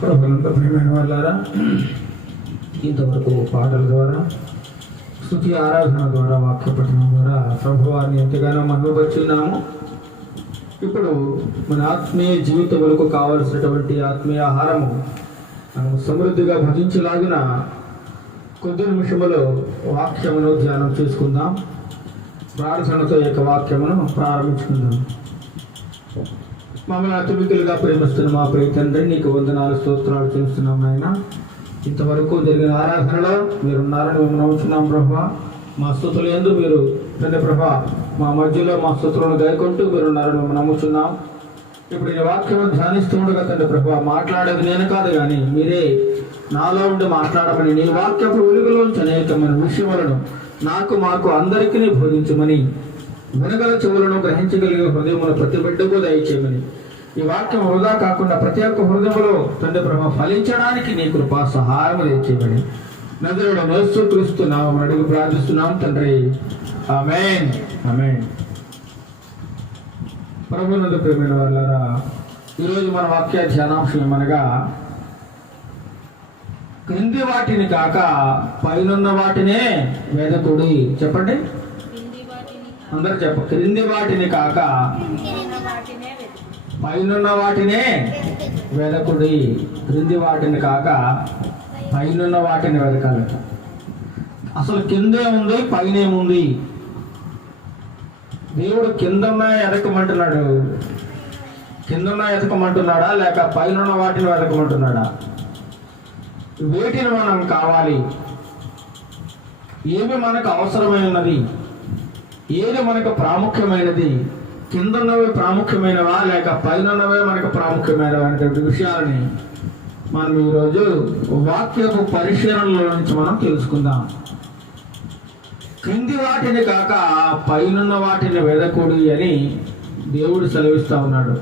ప్రభునంత ప్రియమైన వాళ్ళారా, ఇంతవరకు పాటల ద్వారా, స్తుతి ఆరాధన ద్వారా, వాక్య పఠనం ద్వారా ప్రభువారిని ఎంతగానో మహిమపరుచున్నాము. ఇప్పుడు మన ఆత్మీయ జీవితములకు కావలసినటువంటి ఆత్మీయ ఆహారము మనం సమృద్ధిగా భజించలాగిన కొద్ది నిమిషములో వాక్యమును ధ్యానం చేసుకుందాం. ప్రార్థనతో ఈ యొక్క వాక్యమును ప్రారంభించుకుందాం. మమ్మల్ని అతిమికులుగా ప్రేమిస్తున్న మా ప్రియ తండ్రి, నీకు వందనాలు, స్తోత్రాలు చేస్తున్నాం నాయన. ఇంతవరకు జరిగిన ఆరాధనలో మీరున్నారని మేము నమ్ముచున్నాం ప్రభా. మా స్తుతులు యందు మీరు తండ్రి ప్రభా మా మధ్యలో మా స్తుతులను గాయకుంటూ మీరున్నారని మేము నమ్ముచున్నాం. ఇప్పుడు ఈ వాక్యం ధ్యానిస్తూ ఉండగా తండ్రి ప్రభా మాట్లాడేది నేను కాదు కానీ మీరే నాలో ఉండి మాట్లాడమని, నీ వాక్యపు వెలుగులోంచి అనేకమైన విషయములను మాకు అందరికీ బోధించమని, వినగల చెవులను గ్రహించగలిగే హృదయమును ప్రతి బిడ్డకు దయచేయమని, ఈ వాక్యం వృధా కాకుండా ప్రతి ఒక్క హృదయంలో తండ్రి ప్రభ ఫలించడానికి నీ కృపా సహాయం దయచేయమని నజరేయుడైన యేసుక్రీస్తు నామమున అడిగి ప్రార్థిస్తున్నాం తండ్రి, ఆమేన్. ఆమేన్. ప్రభువునందు ప్రియమైన వాళ్ళారా, ఈరోజు మన వాక్య ధ్యానాంశం ఏమనగా, క్రింది వాటిని కాక పైనున్న వాటినే వెదకుడి. చెప్పండి అందరు చెప్ప. క్రింది వాటిని కాక పైనున్న వాటినే వెదకుడి. క్రింది వాటిని కాక పైనున్న వాటిని వెదకాలట. అసలు కిందే ఉంది, పైనేముంది? దేవుడు కిందన్న ఎదకమంటున్నాడు, కిందన్న ఎదకమంటున్నాడా లేక పైనున్న వాటిని వెదకమంటున్నాడా? వేటిని మనం కావాలి? ఏమి మనకు అవసరమైనది? ఏది మనకు ప్రాముఖ్యమైనది? కిందన్నవి ప్రాముఖ్యమైనవా లేక పైనన్నవే మనకు ప్రాముఖ్యమైనవా అనేటువంటి విషయాలని మనం ఈరోజు వాక్యపు పరిశీలనలో నుంచి మనం తెలుసుకుందాం. క్రింది వాటిని కాక పైనున్న వాటిని వెదకుడి అని దేవుడు సెలవిస్తూ ఉన్నాడు.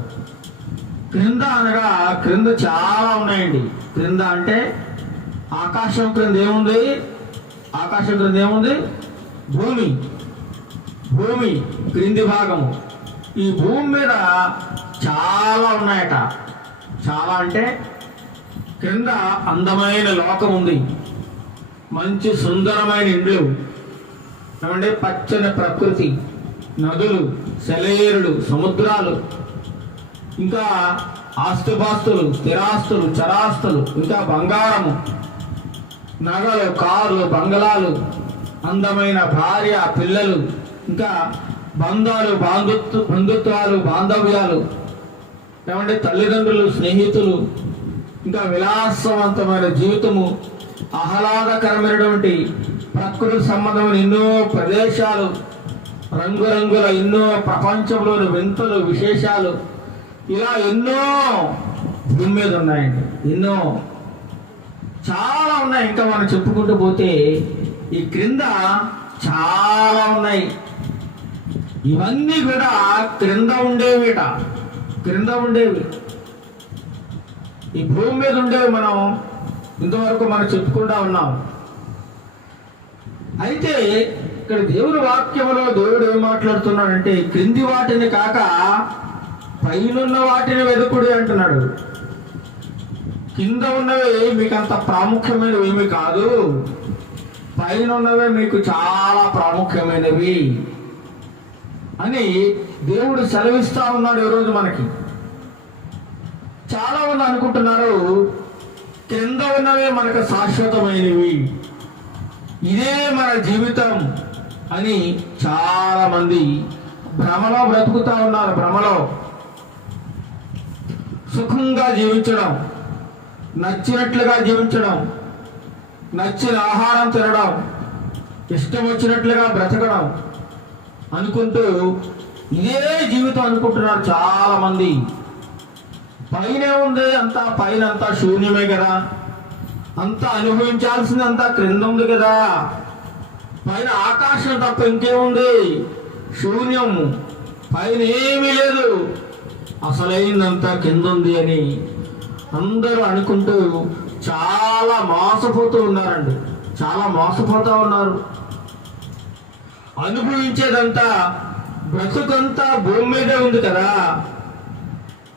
క్రింద అనగా క్రింద చాలా ఉన్నాయండి. క్రింద అంటే ఆకాశం క్రింద ఏముంది? ఆకాశం క్రింద ఏముంది? భూమి. భూమి క్రింది భాగము. ఈ భూమి మీద చాలా ఉన్నాయట. చాలా అంటే క్రింద అందమైన లోకం ఉంది, మంచి సుందరమైన ఇండ్లు, ఏమంటే పచ్చని ప్రకృతి, నదులు, సెలయేరులు, సముద్రాలు, ఇంకా ఆస్తుపాస్తులు, స్థిరాస్తులు, చరాస్తులు, ఇంకా బంగారము, నగలు, కార్లు, బంగళాలు, అందమైన భార్య, పిల్లలు, ఇంకా బంధాలు, బంధుత్వాలు, బాంధవ్యాలు, ఏమంటే తల్లిదండ్రులు, స్నేహితులు, ఇంకా విలాసవంతమైన జీవితము, ఆహ్లాదకరమైనటువంటి ప్రకృతి సంబంధమైన ఎన్నో ప్రదేశాలు, రంగురంగుల ఎన్నో ప్రపంచంలోని వింతలు, విశేషాలు, ఇలా ఎన్నో భూమి మీద ఉన్నాయండి. ఎన్నో చాలా ఉన్నాయి. ఇంకా మనం చెప్పుకుంటూ పోతే ఈ క్రింద చాలా ఉన్నాయి. ఇవన్నీ కూడా క్రింద ఉండేవిట. క్రింద ఉండేవి, ఈ భూమి మీద ఉండేవి మనం ఇంతవరకు మనం చెప్పుకుంటా ఉన్నాం. అయితే ఇక్కడ దేవుని వాక్యంలో దేవుడు ఏం మాట్లాడుతున్నాడంటే, క్రింది వాటిని కాక పైనున్న వాటిని వెదుకుడి అంటున్నాడు. కింద ఉన్నవి మీకు అంత ప్రాముఖ్యమైనవి ఏమి కాదు, పైన ఉన్నవే మీకు చాలా ప్రాముఖ్యమైనవి అని దేవుడు సెలవిస్తా ఉన్నాడు. ఈరోజు మనకి చాలా మంది అనుకుంటున్నారు క్రింద ఉన్నవే మనకు శాశ్వతమైనవి, ఇదే మన జీవితం అని చాలా మంది భ్రమలో బ్రతుకుతా ఉన్నారు. భ్రమలో సుఖంగా జీవించడం, నచ్చినట్లుగా జీవించడం, నచ్చిన ఆహారం తినడం, ఇష్టం వచ్చినట్లుగా బ్రతకడం అనుకుంటూ ఇదే జీవితం అనుకుంటున్నారు చాలా మంది. పైనే ఉంది, అంతా పైన అంతా శూన్యమే కదా, అంతా అనుభవించాల్సింది అంతా క్రింద ఉంది కదా, పైన ఆకాశం తప్ప ఇంకేముంది? శూన్యం, పైన ఏమీ లేదు, అసలైందంతా కింద ఉంది అని అందరూ అనుకుంటూ చాలా మోసపోతూ ఉన్నారండి. చాలా మోసపోతూ ఉన్నారు. అనుభవించేదంతా, బ్రతుకంతా భూమి మీదే ఉంది కదా,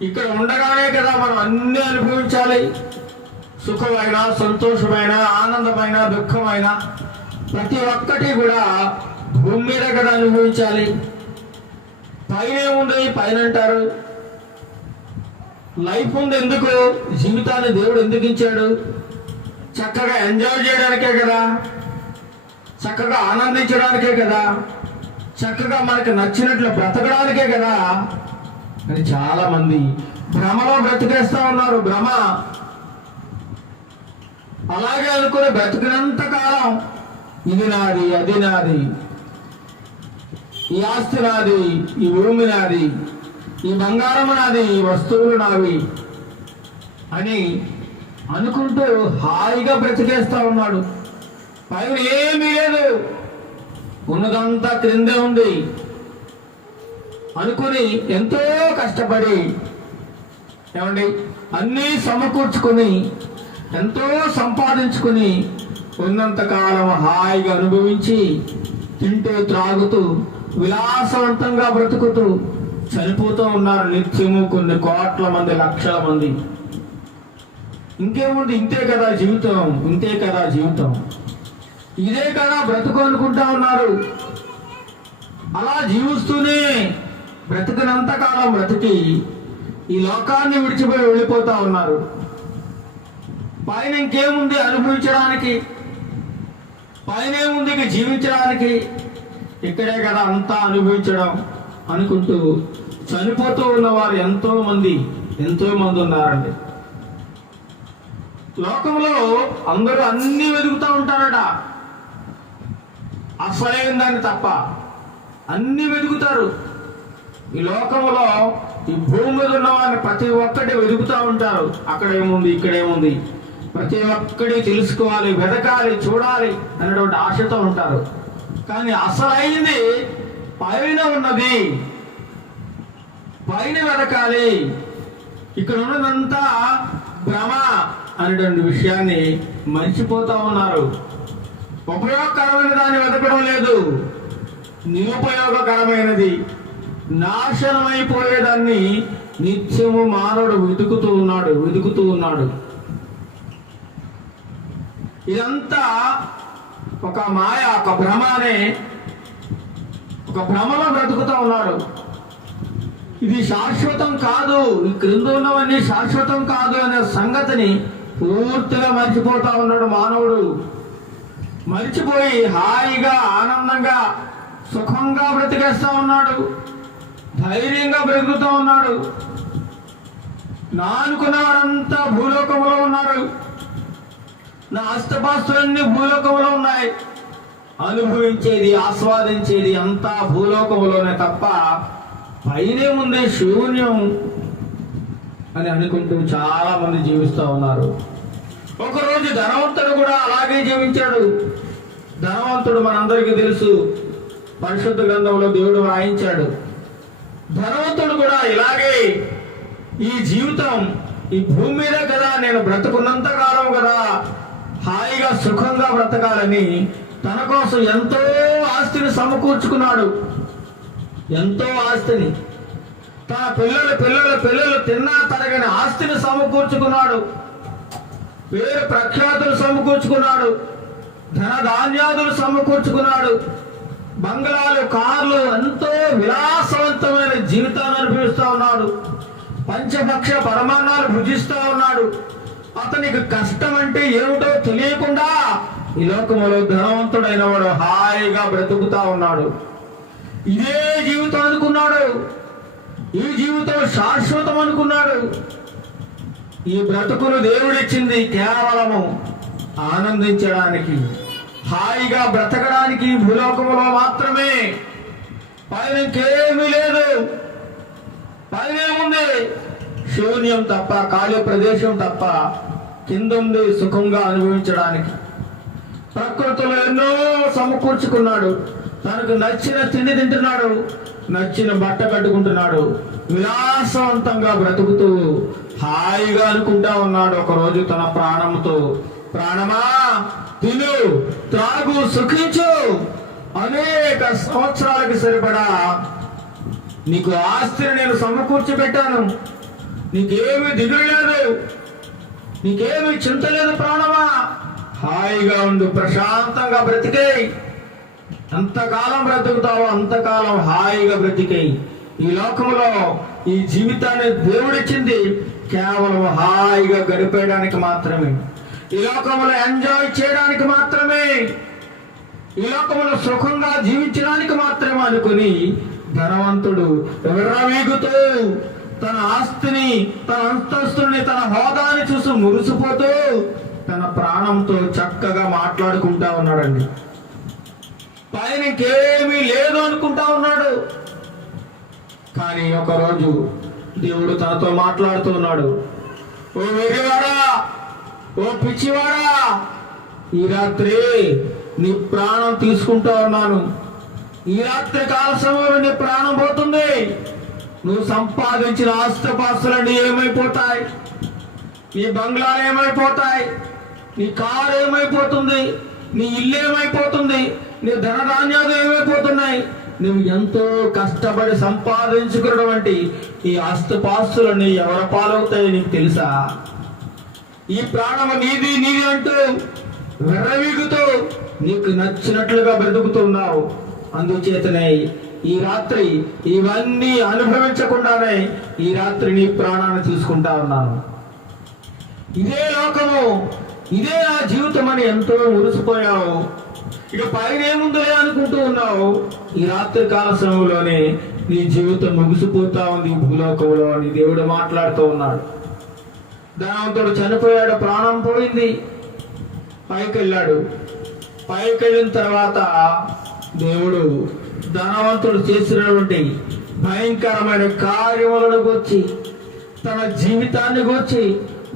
ఇక్కడ ఉండగానే కదా మనం అన్ని అనుభవించాలి. సుఖమైన, సంతోషమైన, ఆనందమైన, దుఃఖమైన ప్రతి ఒక్కటి కూడా భూమి మీద కదా అనుభవించాలి. పైన ఉంది, పైన అంటారు. లైఫ్ ఉంది ఎందుకు? జీవితాన్ని దేవుడు ఎందుకు ఇచ్చాడు? చక్కగా ఎంజాయ్ చేయడానికే కదా, చక్కగా ఆనందించడానికే కదా, చక్కగా మనకు నచ్చినట్లు బ్రతకడానికే కదా అని చాలా మంది భ్రమలో బ్రతికేస్తా ఉన్నారు. భ్రమ అలాగే అనుకుని బ్రతికినంత కాలం ఇది నాది, అది నాది, ఈ ఆస్తి నాది, ఈ భూమి నాది, ఈ బంగారం నాది, ఈ వస్తువులు నావి అని అనుకుంటూ హాయిగా బ్రతికేస్తా ఉన్నాడు. పైన ఏమీ లేదు, ఉన్నదంతా క్రిందే ఉంది అనుకుని ఎంతో కష్టపడి ఏమండి అన్నీ సమకూర్చుకొని ఎంతో సంపాదించుకుని ఉన్నంతకాలం హాయిగా అనుభవించి తింటూ త్రాగుతూ విలాసవంతంగా బ్రతుకుతూ చనిపోతూ ఉన్నారు నిత్యము కొన్ని కోట్ల మంది, లక్షల మంది. ఇంకేముంది? ఇంతే కదా జీవితం, ఇంతే కదా జీవితం, ఇదే కదా బ్రతుకు అనుకుంటా ఉన్నారు. అలా జీవిస్తూనే బ్రతికినంత కాలం బ్రతికి ఈ లోకాన్ని విడిచిపోయి వెళ్ళిపోతా ఉన్నారు. పైన ఇంకేముంది అనుభవించడానికి? పైన ఏముంది జీవించడానికి? ఇక్కడే కదా అంతా అనుభవించడం అనుకుంటూ చనిపోతూ ఉన్నవారు ఎంతో మంది ఉన్నారండి. లోకంలో అందరూ అన్ని వెతుకుతూ ఉంటారట, అసలైన దాన్ని తప్ప అన్ని వెతుకుతారు. ఈ లోకంలో ఈ భూమి మీద ఉన్న వారిని ప్రతి ఒక్కటి వెతుకుతూ ఉంటారు. అక్కడేముంది, ఇక్కడేముంది, ప్రతి ఒక్కటి తెలుసుకోవాలి, వెతకాలి, చూడాలి అనేటువంటి ఆశతో ఉంటారు. కానీ అసలైంది పైన ఉన్నది, పైన వెతకాలి. ఇక్కడ ఉన్నదంతా భ్రమ అనేటువంటి విషయాన్ని మర్చిపోతా ఉన్నారు. ఉపయోగకరమైన దాన్ని వెతకడం లేదు, నిరుపయోగకరమైనది, నాశనమైపోయేదాన్ని నిత్యము మానవుడు వెతుకుతూ ఉన్నాడు. ఇదంతా ఒక మాయ, ఒక భ్రమ అనే ఒక భ్రమలో బ్రతుకుతూ ఉన్నాడు. ఇది శాశ్వతం కాదు, ఈ క్రింద ఉన్నవన్నీ శాశ్వతం కాదు అనే సంగతిని పూర్తిగా మర్చిపోతా ఉన్నాడు మానవుడు. మర్చిపోయి హాయిగా, ఆనందంగా, సుఖంగా బ్రతికేస్తా ఉన్నాడు, ధైర్యంగా బ్రతుకుతూ ఉన్నాడు. నా అనుకున్న వారంతా భూలోకంలో ఉన్నారు, నా ఆస్తిపాస్తులన్నీ భూలోకంలో ఉన్నాయి, అనుభవించేది, ఆస్వాదించేది అంతా భూలోకంలోనే తప్ప పైనే ముందే శూన్యం అని అనుకుంటూ చాలా మంది జీవిస్తూ ఉన్నారు. ఒకరోజు ధనవంతుడు కూడా అలాగే జీవించాడు. ధనవంతుడు మనందరికీ తెలుసు, పరిశుద్ధ గ్రంథంలో దేవుడు రాయించాడు. ధనవంతుడు కూడా ఇలాగే ఈ జీవితం, ఈ భూమి మీద కదా నేను బ్రతుకున్నంత కాలం కదా హాయిగా సుఖంగా బ్రతకాలని తన కోసం ఎంతో ఆస్తిని సమకూర్చుకున్నాడు. ఎంతో ఆస్తిని, తన పిల్లలు తిన్నా తరగని ఆస్తిని సమకూర్చుకున్నాడు. పేరు ప్రఖ్యాతులు సమకూర్చుకున్నాడు, ధనధాన్యాదులు సమకూర్చుకున్నాడు, బంగ్లాలు, కార్లు, ఎంతో విలాసవంతమైన జీవితాన్ని అనుభవిస్తూ ఉన్నాడు. పంచభక్ష పరమాన్నాలు భుజిస్తూ ఉన్నాడు. అతనికి కష్టం అంటే ఏమిటో తెలియకుండా ఈ లోకములో ధనవంతుడైన వాడు హాయిగా బ్రతుకుతా ఉన్నాడు. ఇదే జీవితం అనుకున్నాడు, ఈ జీవితం శాశ్వతం అనుకున్నాడు. ఈ బ్రతుకును దేవుడిచ్చింది కేవలము ఆనందించడానికి, హాయిగా బ్రతకడానికి భూలోకములో మాత్రమే. పైన ఇంకేమీ లేదు, పైన ఏముంది? శూన్యం తప్ప, ఖాళీ ప్రదేశం తప్ప. కింద ఉంది సుఖంగా అనుభవించడానికి. ప్రకృతిలో ఎన్నో సమకూర్చుకున్నాడు, తనకు నచ్చిన తిండి తింటున్నాడు, నచ్చిన బట్ట కట్టుకుంటున్నాడు, విలాసవంతంగా బ్రతుకుతూ హాయిగా అనుకుంటా ఉన్నాడు. ఒకరోజు తన ప్రాణంతో, ప్రాణమా తిను, త్రాగు, సుఖించు, అనేక సంవత్సరాలకు సరిపడా నీకు ఆస్తిని నేను సమకూర్చి పెట్టాను, నీకేమీ దిగులు లేదు, నీకేమి చింత లేదు ప్రాణమా, హాయిగా ఉండు, ప్రశాంతంగా బ్రతికేయి. ఎంతకాలం బ్రతుకుతావో అంతకాలం హాయిగా బ్రతికేయి. ఈ లోకంలో ఈ జీవితాన్ని దేవుడిచ్చింది కేవలం హాయిగా గడిపేయడానికి మాత్రమే, ఈ లోకంలో ఎంజాయ్ చేయడానికి మాత్రమే, ఈ లోకంలో సుఖంగా జీవించడానికి మాత్రమే అనుకుని ధనవంతుడు విర్రవీగుతూ తన ఆస్తిని, తన అంతస్తుని, తన హోదాని చూసి మురిసిపోతూ తన ప్రాణంతో చక్కగా మాట్లాడుకుంటా ఉన్నాడండి. పైన ఇంకేమీ లేదు అనుకుంటా ఉన్నాడు. కానీ ఒకరోజు దేవుడు తనతో మాట్లాడుతున్నాడు. ఓ వెర్రివాడా, ఓ పిచ్చివాడా, ఈ రాత్రి నీ ప్రాణం తీసుకుంటా ఉన్నాను. ఈ రాత్రి కాల సమయంలో నీ ప్రాణం పోతుంది. నువ్వు సంపాదించిన ఆస్తిపాస్తులన్నీ ఏమైపోతాయి, నీ బంగ్లాలు ఏమైపోతాయి, నీ కారు ఏమైపోతుంది, నీ ఇల్లు ఏమైపోతుంది, నీ ధనధాన్యాలు ఏమైపోతున్నాయి. నువ్వు ఎంతో కష్టపడి సంపాదించుకున్నటువంటి ఈ ఆస్తిపాస్తులన్నీ ఎవరి పాలవుతాయో నీకు తెలుసా? ఈ ప్రాణము నీది నీది అంటూ విర్రవీగుతూ నీకు నచ్చినట్లుగా బ్రతుకుతున్నావు. అందుచేతనే ఈ రాత్రి ఇవన్నీ అనుభవించకుండానే ఈ రాత్రి నీ ప్రాణాన్ని తీసుకుంటా ఉన్నాను. ఇదే లోకము, ఇదే నా జీవితం అని ఎంతో మురిసిపోయావు. ఇక పైన ఏముందలే అనుకుంటూ ఉన్నావు. ఈ రాత్రి కాల సమయంలోనే నీ జీవితం ముగిసిపోతా ఉంది భూలోకంలో అని దేవుడు మాట్లాడుతూ ఉన్నాడు. ధనవంతుడు చనిపోయాడు, ప్రాణం పోయింది, పైకి వెళ్ళాడు. పైకి వెళ్ళిన తర్వాత దేవుడు ధనవంతుడు చేసినటువంటి భయంకరమైన కార్యములను గురించి, తన జీవితాన్ని గురించి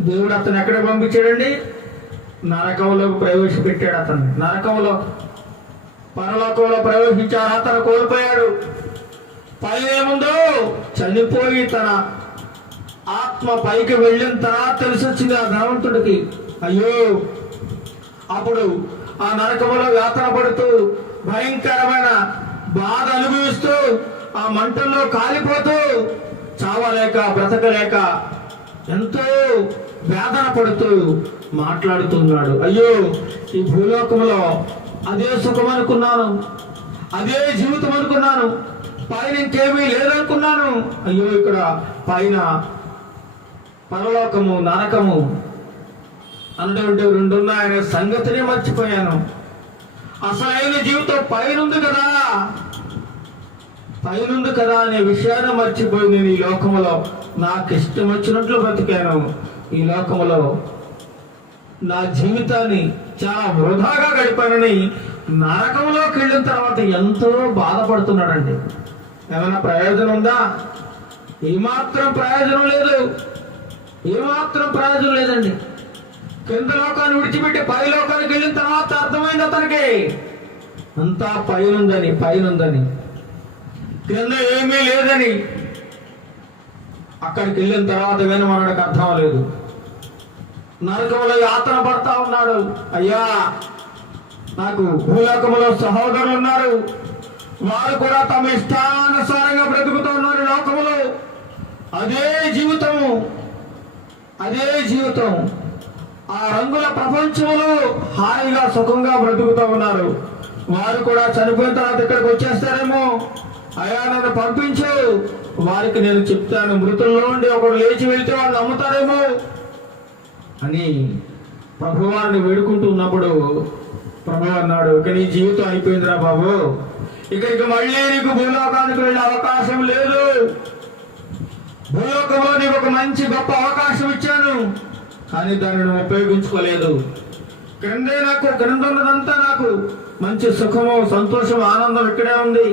దేవుడు అతను ఎక్కడ పంపించాడండి? నరకంలోకి ప్రవేశపెట్టాడు. అతన్ని నరకంలో, పరలోకంలో ప్రవేశించాడు. అతను కోల్పోయాడు. పైన ఏముందో చనిపోయి తన ఆత్మ పైకి వెళ్ళిన తర్వాత తెలిసి వచ్చింది ఆ ధనవంతుడికి. అయ్యో, అప్పుడు ఆ నరకంలో యాతన పడుతూ భయంకరమైన బాధ అనుభవిస్తూ ఆ మంటల్లో కాలిపోతూ చావలేక బ్రతకలేక ఎంతో వేదన పడుతూ మాట్లాడుతున్నాడు. అయ్యో, ఈ భూలోకంలో అదే సుఖం అనుకున్నాను, అదే జీవితం అనుకున్నాను, పైన ఇంకేమీ లేదనుకున్నాను. అయ్యో, ఇక్కడ పైన పరలోకము, నరకము అన్నటువంటి రెండున్నాయనే సంగతిని మర్చిపోయాను. అసలైన జీవితం పైనుంది కదా, పైనుంది కదా అనే విషయాన్ని మర్చిపోయి నేను ఈ లోకంలో నాకు ఇష్టం వచ్చినట్లు బ్రతికాను. ఈ లోకంలో నా జీవితాన్ని చాలా వృధాగా గడిపానని నరకంలోకి వెళ్ళిన తర్వాత ఎంతో బాధపడుతున్నాడండి. ఏమైనా ప్రయోజనం ఉందా? ఏమాత్రం ప్రయోజనం లేదు, ఏమాత్రం ప్రయోజనం లేదండి. కింద లోకాన్ని విడిచిపెట్టి పై లోకానికి వెళ్ళిన తర్వాత అర్థమైంది అతనికి అంతా పైనుందని, పైనుందని, కింద ఏమీ లేదని. అక్కడికి వెళ్ళిన తర్వాత కానీ మనకు అర్థం లేదు. నరకంలో యాతన పడతా ఉన్నాడు. అయ్యా, నాకు భూలోకంలో సహోదరులు ఉన్నారు, వారు కూడా తమ ఇష్టానుసారంగా బ్రతుకుతూ ఉన్నారు లోకములో. అదే జీవితము, అదే జీవితం, ఆ రంగుల ప్రపంచంలో హాయిగా సుఖంగా బ్రతుకుతూ ఉన్నారు. వారు కూడా చనిపోయిన తర్వాత ఇక్కడికి వచ్చేస్తారేమో. అయ్యా, నన్ను పంపించు, వారికి నేను చెప్తాను, మృతుల్లో నుండి ఒకడు లేచి వెళ్తే వాళ్ళు నమ్ముతారేమో అని ప్రభువారిని వేడుకుంటూ ఉన్నప్పుడు ప్రభు అన్నాడు, ఇక నీ జీవితం అయిపోయిందిరా బాబు, ఇక్కడికి మళ్ళీ నీకు భూలోకానికి వెళ్ళే అవకాశం లేదు. భూలోకంలో నీకు ఒక మంచి గొప్ప అవకాశం ఇచ్చాను, కానీ దాన్ని నువ్వు ఉపయోగించుకోలేదు. క్రిందున్నదంతా నాకు మంచి సుఖము, సంతోషం, ఆనందం ఇక్కడే ఉంది.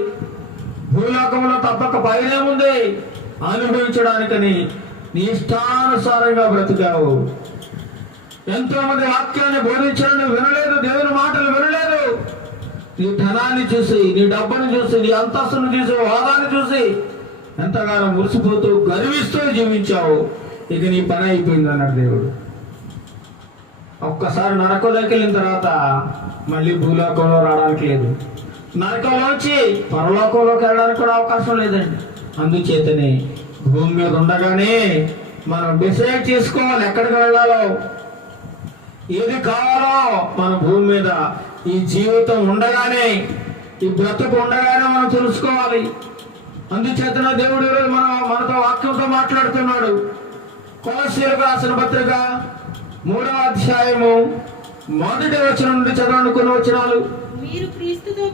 భూలోకంలో తప్పక పైనేముంది అనుభవించడానికని నీ ఇష్టానుసారంగా బ్రతికావు. ఎంతో మంది వాక్యాన్ని బోధించాలని వినలేదు, దేవుని మాటలు వినలేదు. నీ ధనాన్ని చూసి, నీ డబ్బును చూసి, నీ అంతస్తును చూసి, హోదాన్ని చూసి ఎంతగానో మురిసిపోతూ గర్విస్తూ జీవించావు. ఇక నీ పని అయిపోయింది అన్నాడు దేవుడు. ఒక్కసారి నరకంలోకి వెళ్ళిన తర్వాత మళ్ళీ భూలోకంలో రావడానికి లేదు, నరకంలోంచి పరలోకంలోకి వెళ్ళడానికి కూడా అవకాశం లేదండి. అందుచేతనే భూమి మీద ఉండగానే మనం డిసైడ్ చేసుకోవాలి ఎక్కడికి వెళ్ళాలో. ఏది కావాలో మన భూమి మీద ఈ జీవితం ఉండగానే, ఈ బ్రతుకు ఉండగానే మనం తెలుసుకోవాలి. అందుచేతన దేవుడు మనతో వాక్యంతో మాట్లాడుతున్నాడు. కొలస్సీయులకు రాసిన పత్రిక 3వ అధ్యాయము 1వ వచనం నుండి చదవండి కొన్ని వచనాలు. మీరు క్రీస్తుతో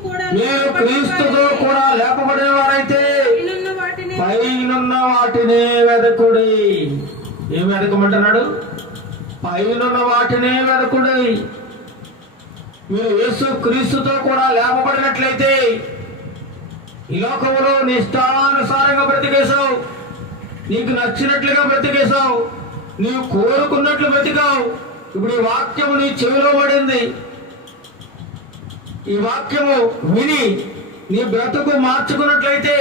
కూడా లేపబడిన వారైతే పైనున్న వాటినే వెదకుడి. ఏం వెదకమంటున్నాడు? పైనున్న వాటినే వెదకుడి. మీరు యేసు క్రీస్తుతో కూడా లేపబడినట్లయితే ఈ లోకంలో నీ ఇష్టానుసారంగా బ్రతికేశావు, నీకు నచ్చినట్లుగా బ్రతికేశావు, నీవు కోరుకున్నట్లు బ్రతికావు. ఇప్పుడు ఈ వాక్యము నీ చెవిలో పడింది. ఈ వాక్యము విని నీ బ్రతుకు మార్చుకున్నట్లయితే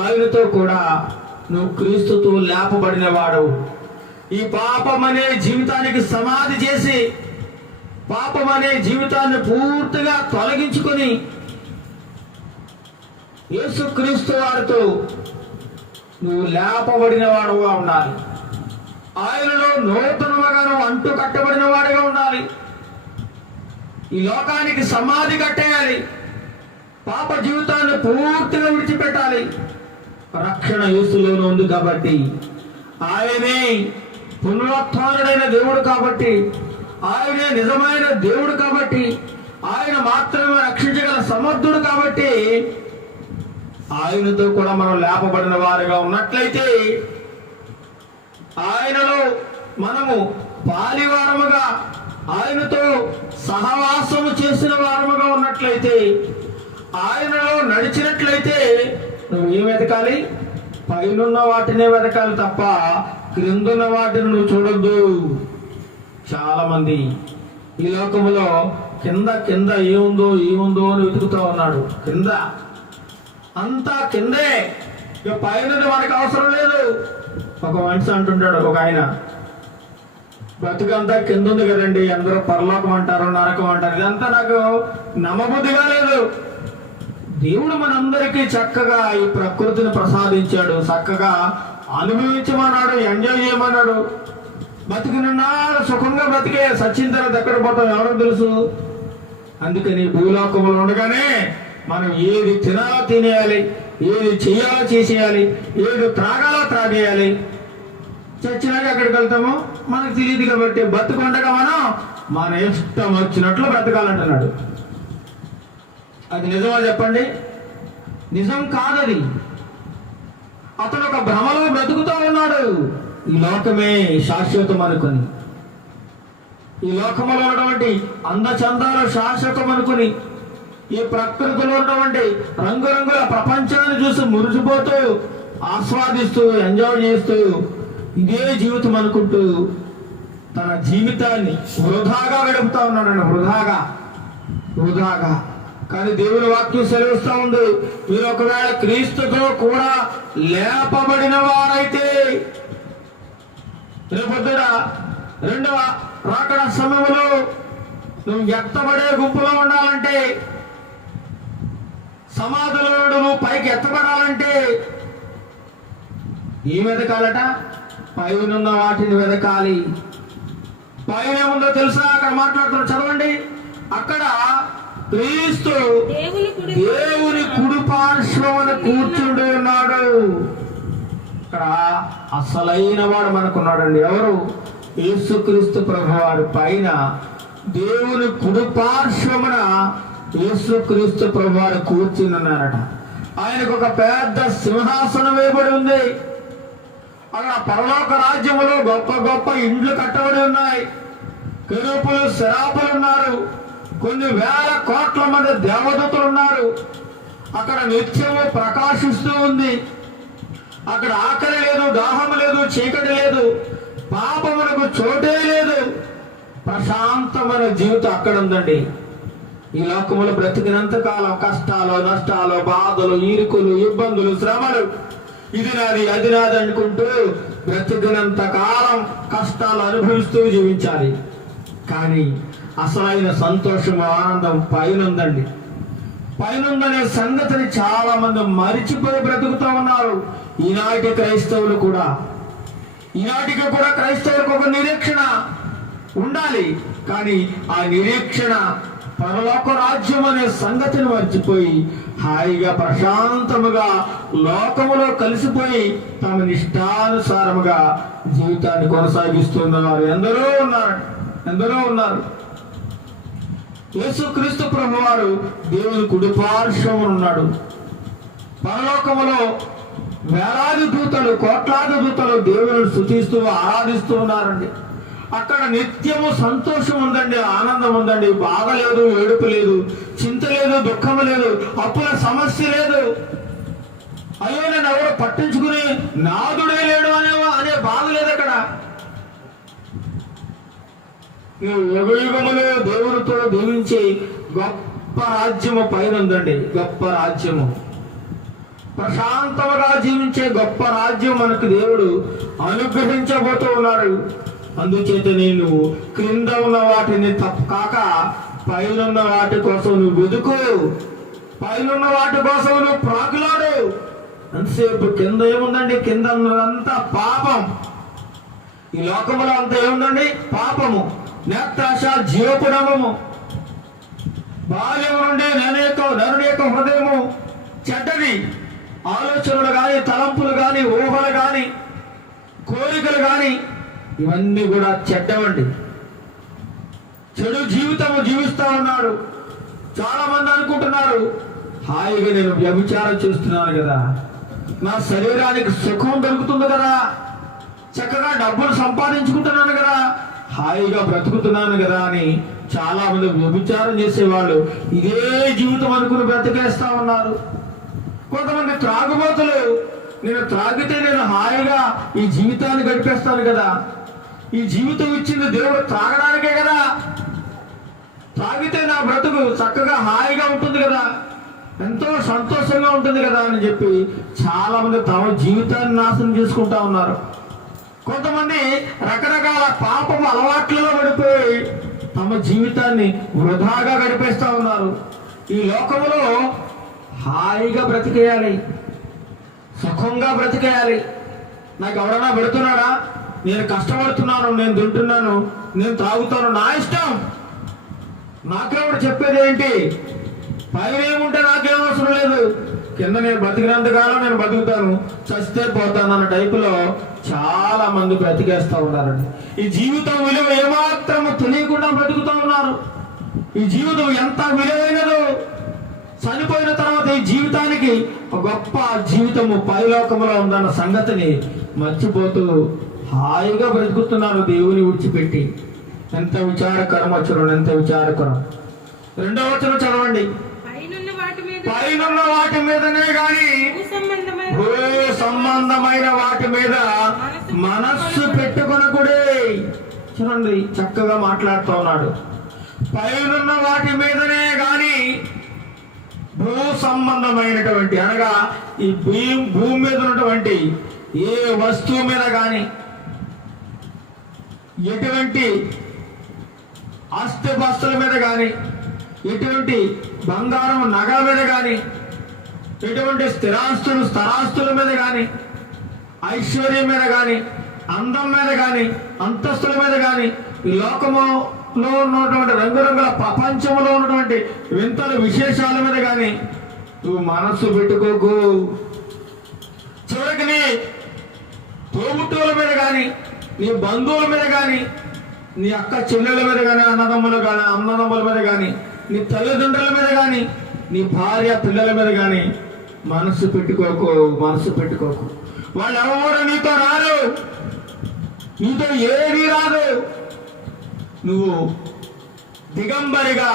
ఆయనతో కూడా నువ్వు క్రీస్తుతో లేపబడిన వాడు. ఈ పాపం అనే జీవితానికి సమాధి చేసి, పాపం అనే జీవితాన్ని పూర్తిగా తొలగించుకొని యేసుక్రీస్తు వారితో నువ్వు లేపబడిన వాడుగా ఉండాలి. ఆయనలో నూతనముగా నువ్వు అంటు కట్టబడిన వాడిగా ఉండాలి. ఈ లోకానికి సమాధి కట్టేయాలి. పాప జీవితాన్ని పూర్తిగా విడిచిపెట్టాలి. రక్షణ యేసులోనే ఉంది కాబట్టి, ఆయనే పునరుత్థానుడైన దేవుడు కాబట్టి, ఆయనే నిజమైన దేవుడు కాబట్టి, ఆయన మాత్రమే రక్షించగల సమర్థుడు కాబట్టి, ఆయనతో కూడా మనం లేపబడిన వారిగా ఉన్నట్లయితే, ఆయనలో మనము పాలివారముగా, ఆయనతో సహవాసము చేసిన వారముగా ఉన్నట్లయితే, ఆయనలో నడిచినట్లయితే నువ్వు ఏం వెతకాలి? పైనున్న వాటినే వెతకాలి తప్ప క్రిందున్న వాటిని నువ్వు చూడొద్దు. చాలా మంది ఈ లోకములో కింద కింద ఏముందో అని వెతుకుతా ఉన్నాడు. కింద అంతా కిందే, ఇక పైన మనకు అవసరం లేదు. ఒక మనిషి అంటుంటాడు, ఒక ఆయన, బ్రతుకంతా కింద ఉంది కదండి, అందరూ పరలోకం అంటారు, నరకం అంటారు, ఇదంతా నాకు నమ్మబుద్ధిగా లేదు. దేవుడు మనందరికీ చక్కగా ఈ ప్రకృతిని ప్రసాదించాడు, చక్కగా అనుభవించమన్నాడు, ఎంజాయ్ చేయమన్నాడు. బతికినాడు సుఖంగా బ్రతికే, సచ్చిన తర్వాత ఎక్కడ పోతాం ఎవరికి తెలుసు. అందుకని భూలోకంలో ఉండగానే మనం ఏది తినాలో తినేయాలి, ఏది చెయ్యాలో చేసేయాలి, ఏది త్రాగాలో త్రాగేయాలి. చచ్చినాక ఎక్కడికి వెళ్తామో మనకు తెలియదు కాబట్టి బతుకుండగా మనం మన ఇష్టం వచ్చినట్లు బ్రతకాలంటున్నాడు. అది నిజమా చెప్పండి? నిజం కాదది. అతను ఒక భ్రమలో బ్రతుకుతూ ఉన్నాడు. ఈ లోకమే శాశ్వతం అనుకుని, ఈ లోకంలో ఉన్నటువంటి అందచందాలు శాశ్వతం అనుకుని, ఈ ప్రకృతిలో ఉన్నటువంటి రంగురంగుల ప్రపంచాన్ని చూసి మురిసిపోతూ, ఆస్వాదిస్తూ, ఎంజాయ్ చేస్తూ, ఇదే జీవితం అనుకుంటూ తన జీవితాన్ని వృధాగా గడుపుతా ఉన్నాడండి. వృధాగా. కానీ దేవుని వాక్యం సెలవిస్తూ ఉంది, మీరు ఒకవేళ క్రీస్తుతో కూడా లేపబడిన వారైతే, రేపొద్దున రెండవ రాకడ సమయంలో నువ్వు ఎత్తబడే గుంపులో ఉండాలంటే, సమాధిలో నువ్వు పైకి ఎత్తబడాలంటే ఏం వెతకాలట? పైనున్న వాటిని వెతకాలి. పైన ఏముందో తెలుసా? అక్కడ మాట్లాడుతున్నారు, చదవండి. అక్కడ క్రీస్తు దేవుని కుడి పార్శ్వమున కూర్చుండి ఉన్నాడు. ఇక్కడ అసలైన వాడు మనకున్నాడండి. ఎవరు? యేసుక్రీస్తు ప్రభువారి పైన దేవుని కుడి పార్శ్వమున యేసుక్రీస్తు ప్రభువారు కూర్చుని ఉన్నారట. ఆయనకు ఒక పెద్ద సింహాసనం వేయబడి ఉంది. అక్కడ పరలోక రాజ్యములో గొప్ప గొప్ప ఇండ్లు కట్టబడి ఉన్నాయి. కెరూబులు, సెరాపులు ఉన్నారు. కొన్ని వేల కోట్ల మంది దేవదూతలు ఉన్నారు. అక్కడ నిత్యము ప్రకాశిస్తూ ఉంది. అక్కడ ఆకలి లేదు, దాహము లేదు, చీకటి లేదు, పాపములకు చోటే లేదు. ప్రశాంతమైన జీవితం అక్కడ ఉందండి. ఈ లోకములో బ్రతికినంత కాలం కష్టాలు, నష్టాలు, బాధలు, ఈరుకులు, ఇబ్బందులు, శ్రమలు, ఇది నాది అది నాది అనుకుంటూ బ్రతికినంత కాలం కష్టాలు అనుభవిస్తూ జీవించాలి. కానీ అసలైన సంతోషం, ఆనందం పైనుందండి. పైనుందనే సంగతిని చాలా మంది మరిచిపోయి బ్రతుకుతూ ఉన్నారు. ఈనాటికి కూడా క్రైస్తవులకు ఒక నిరీక్షణ, ఉండాలి. కానీ ఆ నిరీక్షణ పరలోక రాజ్యం అనే సంగతిని మర్చిపోయి హాయిగా ప్రశాంతముగా లోకములో కలిసిపోయి తమ నిష్టానుసారముగా జీవితాన్ని కొనసాగిస్తున్నారు ఎందరో ఉన్నారు. యేసుక్రీస్తు ప్రభువారు దేవుని కుడిపార్శ్వమున ఉన్నాడు. పరలోకములో వేలాది దూతలు, కోట్లాది దూతలు దేవుని స్తుతిస్తూ ఆరాధిస్తూ ఉన్నారండి. అక్కడ నిత్యము సంతోషం ఉందండి, ఆనందం ఉందండి. బాధ లేదు, ఏడుపు లేదు, చింత లేదు, దుఃఖం లేదు, అప్పుల సమస్య లేదు. అయ్యో నేను ఎవరో పట్టించుకుని నాదుడే లేడు అనే బాధ లేదు అక్కడ. యుగయుగములో దేవునితో దీవించి గొప్ప రాజ్యము పైన ఉందండి. గొప్ప రాజ్యము, ప్రశాంతముగా జీవించే గొప్ప రాజ్యం మనకు దేవుడు అనుగ్రహించబోతూ ఉన్నాడు. అందుచేత నేను క్రింద ఉన్న వాటిని కాక పైనున్న వాటి కోసం నువ్వు వెతుకు, పైనున్న వాటి కోసం నువ్వు ప్రాకులాడు. అంతసేపు కింద ఏముందండి? కింద ఉన్నదంతా పాపం. ఈ లోకములో అంతా ఏముందండి? పాపము, నేత్రాశ, జీవపురమము, బాల్యము నుండి నరుని యొక్క హృదయము చెడ్డది. ఆలోచనలు కానీ, తలంపులు కానీ, ఊహలు కానీ, కోరికలు కానీ ఇవన్నీ కూడా చెడ్డవండి. చెడు జీవితము జీవిస్తా ఉన్నాడు. చాలా మంది అనుకుంటున్నారు, హాయిగా నేను వ్యభిచారం చేస్తున్నాను కదా, నా శరీరానికి సుఖం దొరుకుతుంది కదా, చక్కగా డబ్బులు సంపాదించుకుంటున్నాను కదా, హాయిగా బ్రతుకుతున్నాను కదా అని చాలా మంది వ్యభిచారం చేసేవాళ్ళు ఇదే జీవితం అనుకుని బ్రతికేస్తా ఉన్నారు. కొంతమంది త్రాగుబోతులు, నేను త్రాగితే నేను హాయిగా ఈ జీవితాన్ని గడిపేస్తాను కదా, ఈ జీవితం ఇచ్చింది దేవుడు త్రాగడానికే కదా, త్రాగితే నా బ్రతుకు చక్కగా హాయిగా ఉంటుంది కదా, ఎంతో సంతోషంగా ఉంటుంది కదా అని చెప్పి చాలా మంది తమ జీవితాన్ని నాశనం చేసుకుంటా ఉన్నారు. కొంతమంది రకరకాల పాపము అలవాట్లలో పడిపోయి తమ జీవితాన్ని వృధాగా గడిపేస్తా ఉన్నారు. ఈ లోకంలో హాయిగా బ్రతికేయాలి, సుఖంగా బ్రతికేయాలి. నాకు ఎవరైనా పెడుతున్నాడా? నేను కష్టపడుతున్నాను, నేను తింటున్నాను, నేను తాగుతాను, నా ఇష్టం, నాకెవడు చెప్పేది ఏంటి? పైన ఏముంటే నాకేం అవసరం లేదు, కింద నేను బతికినంతకాలం నేను బతుకుతాను, చస్తే పోతాను అన్న టైపులో చాలా మంది బ్రతికేస్తూ ఉన్నారండి. ఈ జీవితం విలువ ఏమాత్రము తెలియకుండా బ్రతుకుతూ ఉన్నారు. ఈ జీవితం ఎంత విలువైనదో, చనిపోయిన తర్వాత ఈ జీవితానికి గొప్ప జీవితము పైలోకములో ఉందన్న సంగతిని మర్చిపోతూ హాయిగా బ్రతుకుతున్నారు దేవుని విడిచిపెట్టి. ఎంత విచారకరం వచ్చును, ఎంత విచారకరం. 2వ వచనం చదవండి. పైనున్న వాటి మీదనే గాని భూ సంబంధమైన వాటి మీద మనస్సు పెట్టుకొనకుడే. చూడండి, చక్కగా మాట్లాడుతూ ఉన్నాడు. పైనున్న వాటి మీదనే గాని భూ సంబంధమైనటువంటి, అనగా ఈ భూమి మీద ఉన్నటువంటి ఏ వస్తువు మీద కానీ, ఎటువంటి ఆస్తిపాస్తుల మీద కానీ, ఎటువంటి బంగారం నగల మీద కానీ, ఎటువంటి స్థిరాస్తుల మీద కానీ, ఐశ్వర్యం మీద కానీ, అందం మీద కానీ, అంతస్తుల మీద కానీ, ఈ లోకములో ఉన్నటువంటి రంగురంగుల ప్రపంచంలో ఉన్నటువంటి వింతల విశేషాల మీద కానీ నువ్వు మనస్సు పెట్టుకోకు. చివరికి నీ తోబుట్టువుల మీద కానీ, నీ బంధువుల మీద కానీ, నీ అక్క చెల్లెల మీద కానీ, అన్నదమ్ముల మీద కానీ, నీ తల్లిదండ్రుల మీద కానీ, నీ భార్య పిల్లల మీద కానీ మనస్సు పెట్టుకోకు. వాళ్ళు ఎవరు నీతో రారు, నీతో ఏది రాదు. నువ్వు దిగంబరిగా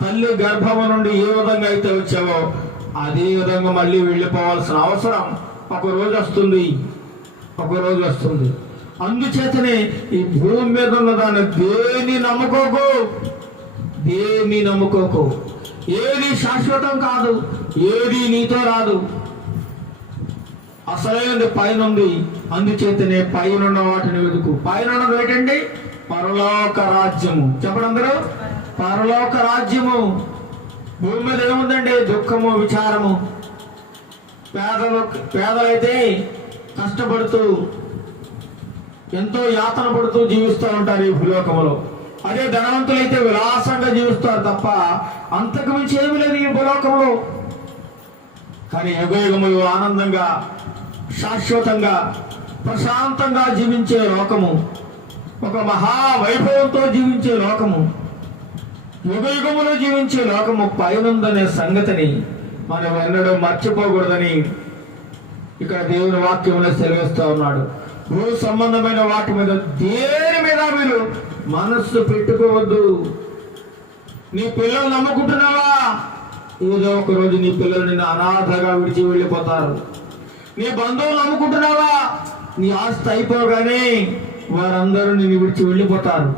తల్లి గర్భము నుండి ఏ విధంగా అయితే వచ్చావో అదే విధంగా మళ్ళీ వెళ్ళిపోవాల్సిన అవసరం ఒక రోజు వస్తుంది. అందుచేతనే ఈ భూమి మీద ఉన్న దాన్ని దేన్ని నమ్ముకోకు. ఏది శాశ్వతం కాదు, ఏది నీతో రాదు. అసలైనది పైన ఉంది. అందుచేతనే పైన వాటిని వెతుకు. పైన ఏంటండి? పరలోక రాజ్యము. చెప్పండి అందరూ, పరలోక రాజ్యము. భూమి మీద ఏముందండి? దుఃఖము, విచారము. పేదలైతే కష్టపడుతూ ఎంతో యాతన పడుతూ జీవిస్తూ ఉంటారు ఈ భూలోకములో. అదే ధనవంతులైతే విలాసంగా జీవిస్తారు తప్ప అంతకు మించి ఏమీ లేదు ఈ భూలోకంలో. కానీ యుగయుగములు ఆనందంగా, శాశ్వతంగా, ప్రశాంతంగా జీవించే లోకము, ఒక మహావైభవంతో జీవించే లోకము, యుగయుగములో జీవించే లోకము పైనుందనే సంగతిని మనం ఎన్నడూ మర్చిపోకూడదని ఇక్కడ దేవుని వాక్యంలో సెలవిస్తూ ఉన్నాడు. భూ సంబంధమైన వాటి మీద దేని మీద మీరు మనస్సు పెట్టుకోవద్దు. నీ పిల్లలు నమ్ముకుంటున్నావా? ఏదో ఒక రోజు నీ పిల్లలు నిన్ను అనాథగా విడిచి వెళ్ళిపోతారు. నీ బంధువులు నమ్ముకుంటున్నావా? నీ ఆస్తి అయిపోగానే వారందరూ నిన్ను విడిచి వెళ్ళిపోతారు.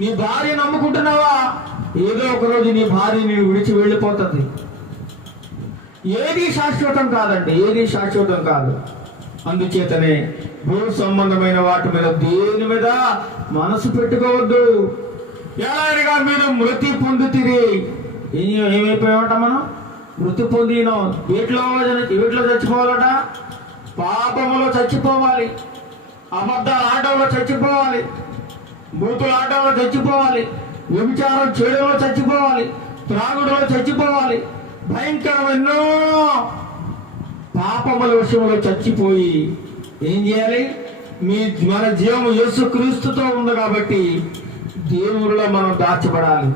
నీ భార్య నమ్ముకుంటున్నావా? ఏదో ఒక రోజు నీ భార్య నిన్ను విడిచి వెళ్ళిపోతుంది. ఏది శాశ్వతం కాదండి, ఏది శాశ్వతం కాదు. అందుచేతనే భూ సంబంధమైన వాటి మీద దేని మీద మనసు పెట్టుకోవద్దు. ఎలాగైనా మీరు మృతి పొందుతిరి. ఏమైపోయామట మనం? మృతి పొందినాం. వీటిలో చచ్చిపోవాలట, పాపములో చచ్చిపోవాలి, అబద్ధాలు ఆటంలో చచ్చిపోవాలి, బూతులు ఆటంలో చచ్చిపోవాలి, వ్యభిచారం చేయడంలో చచ్చిపోవాలి, త్రాగుడులో చచ్చిపోవాలి, భయంకరమైన పాపముల విషయంలో చచ్చిపోయి ఏం చేయాలి? మన జీవము యేసుక్రీస్తుతో ఉంది కాబట్టి దేవుడిలో మనం దాచబడాలి.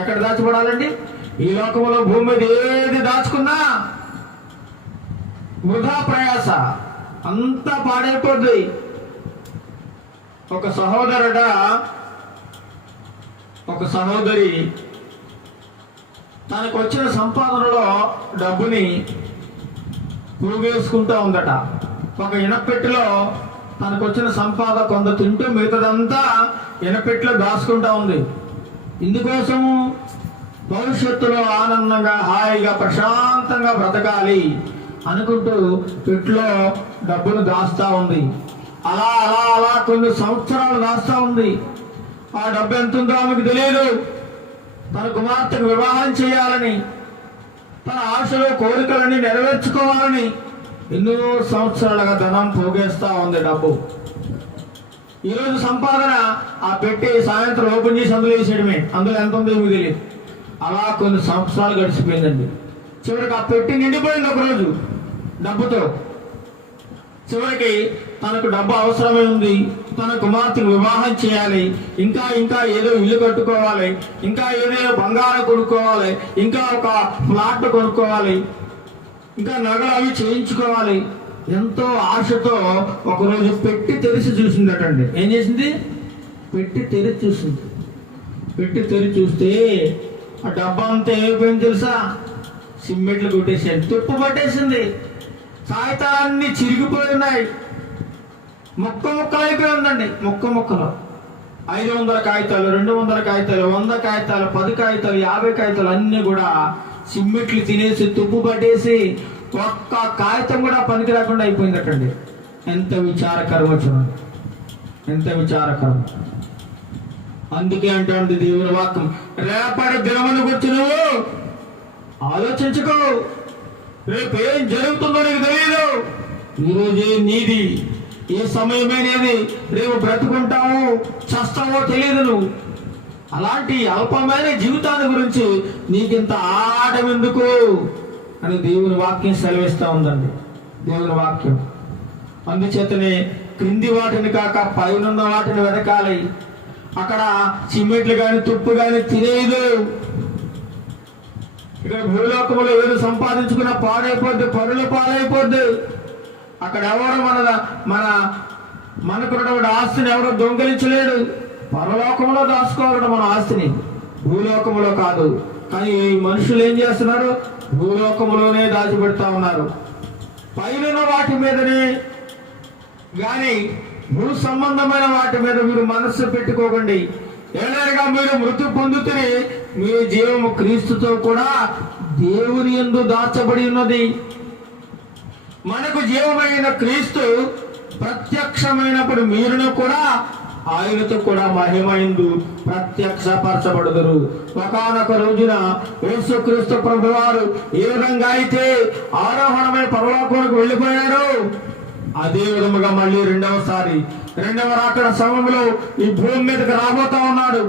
ఎక్కడ దాచబడాలండి? ఈ లోకంలో భూమి మీద ఏది దాచుకున్నా వృధా ప్రయాస, అంతా పాడైపోద్ది. ఒక సహోదరి తనకు వచ్చిన సంపాదనలో డబ్బుని పురుగేసుకుంటూ ఉందట. ఒక ఇనపెట్టిలో తనకు వచ్చిన సంపాదన కొంత తింటూ మిగతాదంతా ఇనపెట్టిలో దాచుకుంటా ఉంది. ఇందుకోసము భవిష్యత్తులో ఆనందంగా, హాయిగా, ప్రశాంతంగా బ్రతకాలి అనుకుంటూ పెట్టులో డబ్బును దాస్తా ఉంది. అలా అలా అలా కొన్ని సంవత్సరాలు దాస్తా ఉంది. ఆ డబ్బు ఎంత ఉందో ఆమెకు తెలియదు. తన కుమార్తెకు వివాహం చేయాలని, తన ఆశలు కోరికలని నెరవేర్చుకోవాలని ఎన్నో సంవత్సరాలుగా ధనం పోగేస్తా ఉంది డబ్బు. ఈరోజు సంపాదన ఆ పెట్టి సాయంత్రం ఓపెన్ చేసి అందులో వేసేయడమే. అందులో ఎంత ఉందో మీకు తెలియదు. అలా కొన్ని సంవత్సరాలు గడిచిపోయిందండి. చివరికి ఆ పెట్టి నిండిపోయింది ఒకరోజు డబ్బుతో. చివరికి తనకు డబ్బు అవసరమై ఉంది. తన కుమార్తెకు వివాహం చేయాలి, ఇంకా ఇంకా ఏదో ఇల్లు కట్టుకోవాలి, ఇంకా ఏదో బంగారం కొనుక్కోవాలి, ఇంకా ఒక ఫ్లాట్ కొనుక్కోవాలి, ఇంకా నగలు అవి చేయించుకోవాలి. ఎంతో ఆశతో ఒకరోజు పెట్టి తెరిచి చూసిందటండి. ఏం చేసింది? పెట్టి తెరిచి చూసింది. పెట్టి తెరిచి చూస్తే ఆ డబ్బా అంతా ఏమైపోయింది తెలుసా? సిమెంట్లు కొట్టేసింది, తుప్పు పట్టేసింది, కాగితాలన్నీ చిరిగిపోయి ఉన్నాయి, ముక్కలు అయిపోయి ఉందండి. ముక్కలు 500 కాగితాలు, 200 కాగితాలు, 100 కాగితాలు, 10 కాగితాలు, 50 కాగితాలు అన్నీ కూడా సిమ్మెట్లు తినేసి తుప్పు పట్టేసి ఒక్క కాగితం కూడా పనికి రాకుండా అయిపోయిందటండి. ఎంత విచారకరం చూడండి, ఎంత విచారకరం. అందుకే అంటే దేవుని వాక్యం, రేపటి దినమును గురించి నువ్వు ఆలోచించుకో. రేపు ఏం జరుగుతుందో నీకు తెలియదు. ఈరోజే నీది, ఏ సమయమైనది, రేపు బ్రతుకుంటావో చస్తావో తెలియదు నువ్వు. అలాంటి అల్పమైన జీవితాన్ని గురించి నీకింత ఆటం ఎందుకు అని దేవుని వాక్యం సెలవిస్తూ ఉందండి, దేవుని వాక్యం. అందుచేతనే క్రింది వాటిని కాక పైనున్న వాటిని వెతకాలి. అక్కడ సిమెంట్లు కానీ తుప్పు కానీ తినేదు. ఇక్కడ భూలోకంలో ఏదో సంపాదించుకున్న పాడైపోద్ది, పరుల పాడైపోద్ది. అక్కడ ఎవరు మనకున్నటువంటి ఆస్తిని ఎవరో దొంగలించలేడు. పరలోకంలో దాచుకోవాలట మన ఆస్తిని, భూలోకంలో కాదు. కానీ ఈ మనుషులు ఏం చేస్తున్నారు? భూలోకంలోనే దాచిపెడతా ఉన్నారు. పైన వాటి మీదనే కానీ భూ సంబంధమైన వాటి మీద మీరు మనస్సు పెట్టుకోకండి. ఏదైనా మీరు మృతి పొందుతే మీ జీవము క్రీస్తుతో కూడా దేవుని యందు దాచబడి ఉన్నది. మనకు జీవమైన క్రీస్తు ప్రత్యక్షమైనప్పుడు మీరును కూడా ఆయనతో కూడా మహిమయందు ప్రత్యక్షపరచబడుదురు. ఒకానొక రోజున యేసుక్రీస్తు ప్రభువారు ఏ విధంగా అయితే ఆరోహణమైన పరలోకానికి వెళ్ళిపోయారు, అదే విధముగా మళ్ళీ రెండవ రాకడ సమయంలో ఈ భూమి మీదకి రాబోతా ఉన్నాడు.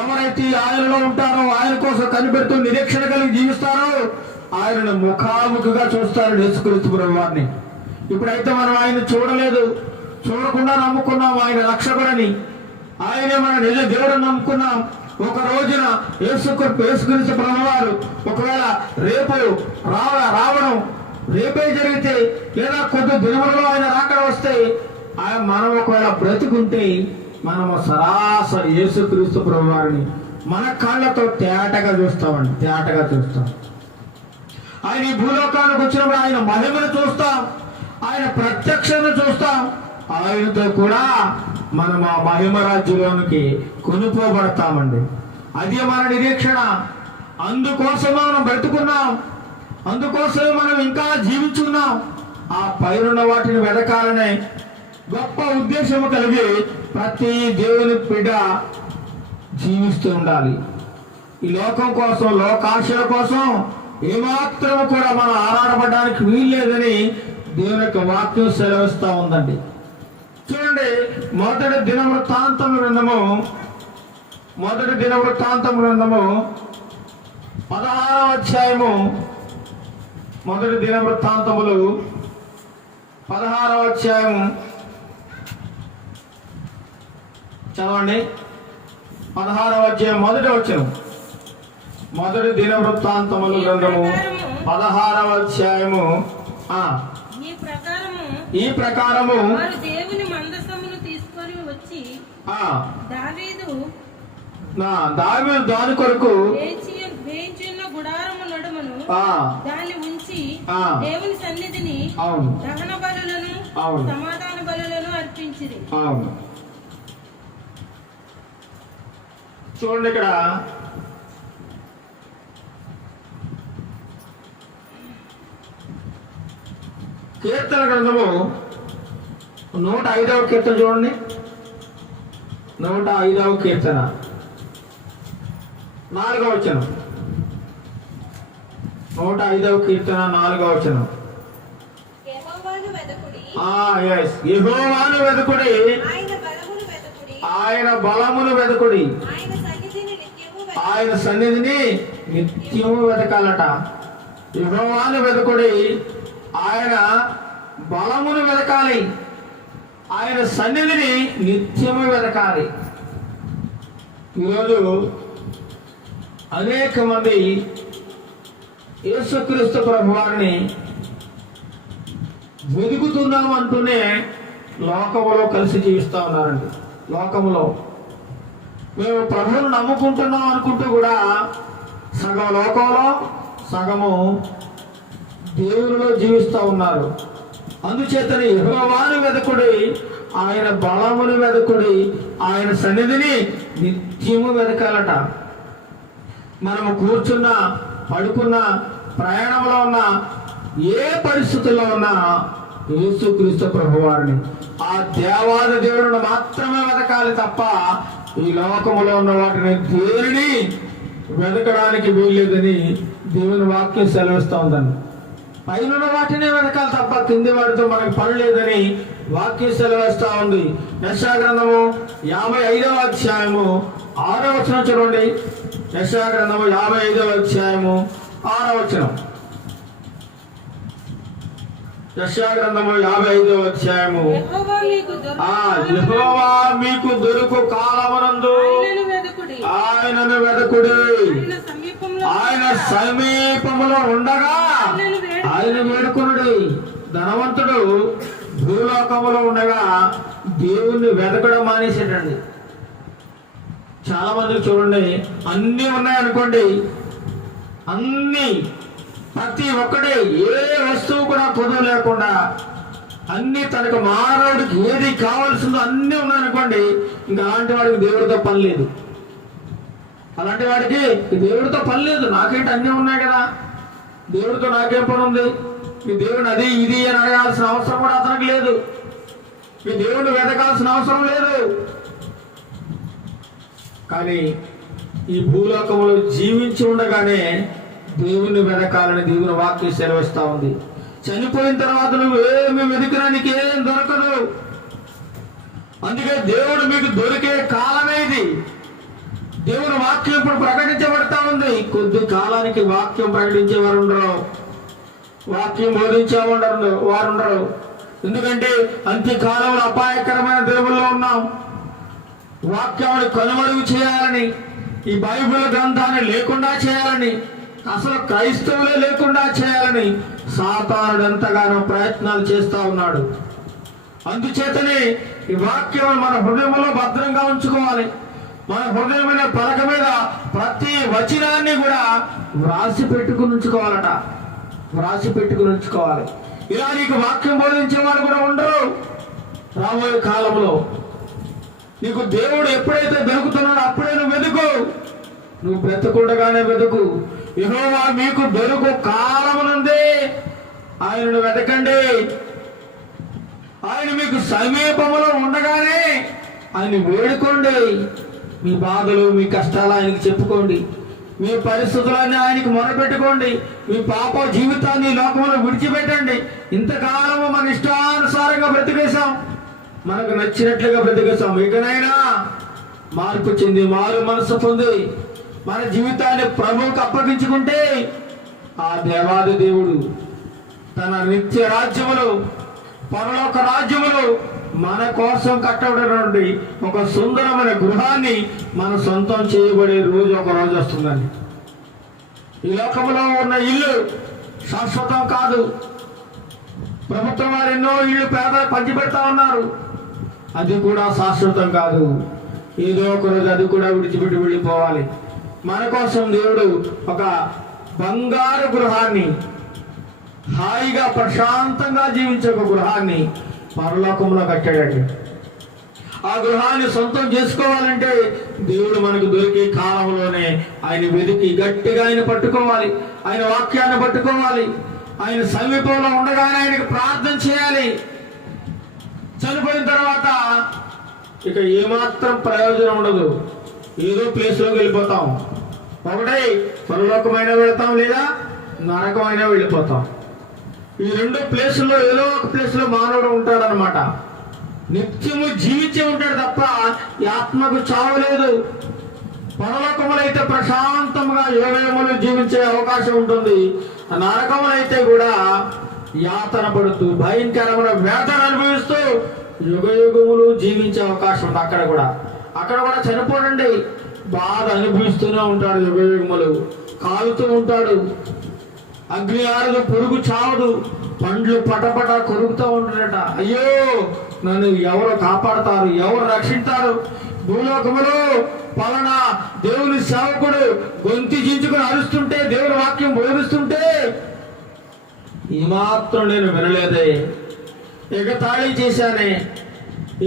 ఎవరైతే ఆయనలో ఉంటారో, ఆయన కోసం కనిపెడుతూ నిరీక్షణ కలిగి జీవిస్తారో ఆయనను ముఖాముఖిగా చూస్తారు యేసుక్రీస్తు ప్రభువారిని. ఇప్పుడైతే మనం ఆయన చూడలేదు, చూడకుండా నమ్ముకున్నాం ఆయన రక్షకుడని. ఆయనే మన నిజ దేవుడని నమ్ముకున్నాం. ఒక రోజున యేసుక్రీస్తు ప్రభువారు ఒకవేళ రేపు రావడం రేపే జరిగితే, లేదా కొద్ది దినములలో ఆయన రాకడ వస్తే, మనం ఒకవేళ బ్రతుకుంటే మనము సరాసరి యేసుక్రీస్తు ప్రభువారిని మన కళ్ళతో తేటగా చూస్తామండి, తేటగా చూస్తాం. ఆయన ఈ భూలోకానికి వచ్చినప్పుడు ఆయన మహిమను చూస్తాం, ఆయన ప్రత్యక్షను చూస్తాం. ఆయనతో కూడా మనం ఆ మహిమ రాజ్యంలోనికి కొనుక్కోబడతామండి. అది మన నిరీక్షణ. అందుకోసం మనం బ్రతుకున్నాం, అందుకోసమే మనం ఇంకా జీవించున్నాం. ఆ పైనున్న వాటిని వెదకాలనే గొప్ప ఉద్దేశము కలిగి ప్రతి దేవుని బిడ్డ జీవిస్తూ ఉండాలి. ఈ లోకం కోసం, లోకాశల కోసం ఏమాత్రం కూడా మనం ఆరాటపడడానికి వీల్లేదని దేవుని యొక్క వాక్యం సెలవిస్తూ ఉందండి. చూడండి, మొదటి దినవృత్తాంతం గ్రంథము 16వ అధ్యాయము. మొదటి దినవృత్తాంతములు 16వ అధ్యాయం చదవండి. 16వ అధ్యాయం మొదటి వచనం. మొదటి దినవృత్తాంతములు గ్రంథము 16వ అధ్యాయము. ఈ ప్రకారము దేవుని మందసమును తీసుకొని వచ్చి దావీదు దాని కొరకు వేయించిన గుడారము నడుమను దాన్ని ఉంచి దేవుని సన్నిధిని దహన బలులను సమాధాన బలులను అర్పించింది. చూడండి, ఇక్కడ కీర్తన గ్రంథము 105వ కీర్తన చూడండి. 105వ కీర్తన 4వ వచనం. 105వ కీర్తన 4వ వచనం. యెహోవాను వెదకుడి, ఆయన బలమును వెదకుడి, ఆయన సన్నిధిని నిత్యము వెతకాలట. యెహోవాను వెదకుడి, ఆయన బలమును వెతకాలి, ఆయన సన్నిధిని నిత్యము వెతకాలి. ఈరోజు అనేక మంది యేసుక్రీస్తు ప్రభువారిని వెతుకుతున్నాం అంటూనే లోకములో కలిసి జీవిస్తూ ఉన్నారండి. లోకములో మేము ప్రభువును నమ్ముకుంటున్నాం అనుకుంటూ కూడా సగం లోకంలో, సగము దేవునిలో జీవిస్తూ ఉన్నారు. అందుచేతని యెహోవాను వెదకుడి, ఆయన బలమును వెదకుడి, ఆయన సన్నిధిని నిత్యము వెదకాలట. మనము కూర్చున్న, పడుకున్న, ప్రయాణంలో ఉన్న, ఏ పరిస్థితుల్లో ఉన్నా యేసుక్రీస్తు ప్రభువారిని, ఆ దేవాది దేవుని మాత్రమే వెతకాలి తప్ప ఈ లోకములో ఉన్న వాటిని దేనిని వెతకడానికి వీల్లేదని దేవుని వాక్యం సెలవిస్తూ ఉందండి. పైన వాటినే వెతకాలి తప్ప కింది వాటితో మనకు పని లేదని వాక్యం సెలవిస్తూ ఉంది. యెషయా గ్రంథము 55వ అధ్యాయము 6వ వచనం చూడండి. యెషయా గ్రంథము 55వ అధ్యాయము 6వ వచనం. యెషయా గ్రంథము 55వ అధ్యాయము. యెహోవా మీకు దొరుకు కాలమునందు ఆయనను వెదకుడి, ఆయన సమీపములో ఉండగా ఆయన వేడుకొనుడి. ధనవంతుడు భూలోకములో ఉండగా దేవుణ్ణి వెతకడం మానేసేటండి. చాలా మందికి చూడండి, అన్నీ ఉన్నాయనుకోండి, అన్నీ ప్రతి ఒక్కటి ఏ వస్తువు కూడా కొదువు లేకుండా అన్ని తనకు మానవుడికి ఏది కావాల్సిందో అన్నీ ఉన్నాయనుకోండి, ఇంకా అలాంటి వాడికి దేవుడితో పని లేదు. అలాంటి వాడికి దేవుడితో పని లేదు. నాకేంటి అన్నీ ఉన్నాయి కదా, దేవుడితో నాకేం పని ఉంది, ఈ దేవుడు అది ఇది అని అడగాల్సిన అవసరం కూడా అతనికి లేదు. ఈ దేవుడు వెతకాల్సిన అవసరం లేదు. కానీ ఈ భూలోకంలో జీవించి ఉండగానే దేవుని వెతకాలని దేవుని వాక్యం సెలవిస్తూ ఉంది. చనిపోయిన తర్వాత నువ్వు ఏమి వెతికినా నీకేం దొరకదు. అందుకే దేవుడు మీకు దొరికే కాలమే ఇది. దేవుని వాక్యం ఇప్పుడు ప్రకటించబడతా ఉంది. కొద్ది కాలానికి వాక్యం ప్రకటించే వారు ఉండరు, వాక్యం బోధించే వారు ఉండరు. ఎందుకంటే అంత్యకాలంలో అపాయకరమైన దేవుల్లో ఉన్నాం. వాక్యాన్ని కనుమరుగు చేయాలని, ఈ బైబిల్ గ్రంథాన్ని లేకుండా చేయాలని, అసలు క్రైస్తవులే లేకుండా చేయాలని సాతానుడు ఎంతగానో ప్రయత్నాలు చేస్తా ఉన్నాడు. అందుచేతనే ఈ వాక్యం మన హృదయంలో భద్రంగా ఉంచుకోవాలి. మన హృదయమైన పలక మీద ప్రతి వచనాన్ని కూడా వ్రాసి పెట్టుకుని ఉంచుకోవాలట, వ్రాసి పెట్టుకుని ఉంచుకోవాలి. ఇలా నీకు వాక్యం బోధించే వారు కూడా ఉండరు రాబోయే కాలంలో. నీకు దేవుడు ఎప్పుడైతే దొరుకుతున్నాడో అప్పుడే నువ్వు వెతుకు. నువ్వు బ్రతకుండగానే వెతుకు. యెహోవా మీకు దొరుకు కాలమునుందే ఆయనను వెతకండి. ఆయన మీకు సమీపంలో ఉండగానే ఆయన వేడుకోండి. మీ బాధలు, మీ కష్టాలు ఆయనకి చెప్పుకోండి. మీ పరిస్థితులన్నీ ఆయనకి మొరపెట్టుకోండి. మీ పాప జీవితాన్ని ఈ లోకంలో విడిచిపెట్టండి. ఇంతకాలము మన ఇష్టానుసారంగా బ్రతికేశాం, మనకు నచ్చినట్లుగా బ్రతికేశాం. ఇకనైనా మార్పు చెంది, మారు మనసు పొంది మన జీవితాన్ని ప్రభువుకు అప్పగించుకుంటే ఆ దేవాది దేవుడు తన నిత్య రాజ్యములు, పరలోక రాజ్యములు మన కోసం కట్టబడినటువంటి ఒక సుందరమైన గృహాన్ని మన సొంతం చేయబడే రోజు ఒక రోజు వస్తుందండి. ఈ లోకంలో ఉన్న ఇల్లు శాశ్వతం కాదు. ప్రభుత్వం వారు ఎన్నో ఇళ్ళు పేద పంచిపెడతా ఉన్నారు, అది కూడా శాశ్వతం కాదు. ఏదో ఒక రోజు అది కూడా విడిచిపెట్టి వెళ్ళిపోవాలి. మన కోసం దేవుడు ఒక బంగారు గృహాన్ని, హాయిగా ప్రశాంతంగా జీవించే ఒక గృహాన్ని పరలోకంలో కట్టాడండి. ఆ గృహాన్ని సొంతం చేసుకోవాలంటే దేవుడు మనకు దొరికే కాలంలోనే ఆయన వెతికి గట్టిగా ఆయన పట్టుకోవాలి, ఆయన వాక్యాన్ని పట్టుకోవాలి. ఆయన సమీపంలో ఉండగానే ఆయనకు ప్రార్థన చేయాలి. చనిపోయిన తర్వాత ఇక ఏమాత్రం ప్రయోజనం ఉండదు. ఏదో ప్లేస్లోకి వెళ్ళిపోతాం. ఒకటే పరలోకమైనా వెళతాం, లేదా నరకమైనా వెళ్ళిపోతాం. ఈ రెండు ప్లేసుల్లో ఏదో ఒక ప్లేస్లో మానవుడు ఉంటాడనమాట. నిత్యము జీవించి ఉంటాడు తప్ప ఈ ఆత్మకు చావు లేదు. పరలోకములు అయితే ప్రశాంతంగా యుగయుగములు జీవించే అవకాశం ఉంటుంది. నరకములు అయితే కూడా యాతన పడుతూ భయంకరమైన వేదన అనుభవిస్తూ యుగయుగములు జీవించే అవకాశం ఉంది. అక్కడ కూడా చనిపోడండి, బాధ అనుభవిస్తూనే ఉంటాడు. యుగయుగములు కాలుతూ ఉంటాడు. అగ్ని ఆరదు, పురుగు చావదు, పండ్లు పటపట కొరుకుతూ ఉంటాడట. అయ్యో, నన్ను ఎవరు కాపాడతారు, ఎవరు రక్షిస్తారు? భూలోకములో పలానా దేవుని సేవకుడు గొంతి చించుకుని అరుస్తుంటే, దేవుని వాక్యం బోధిస్తుంటే ఏమాత్రం నేను వినలేదే, ఎగతాళి చేశానే,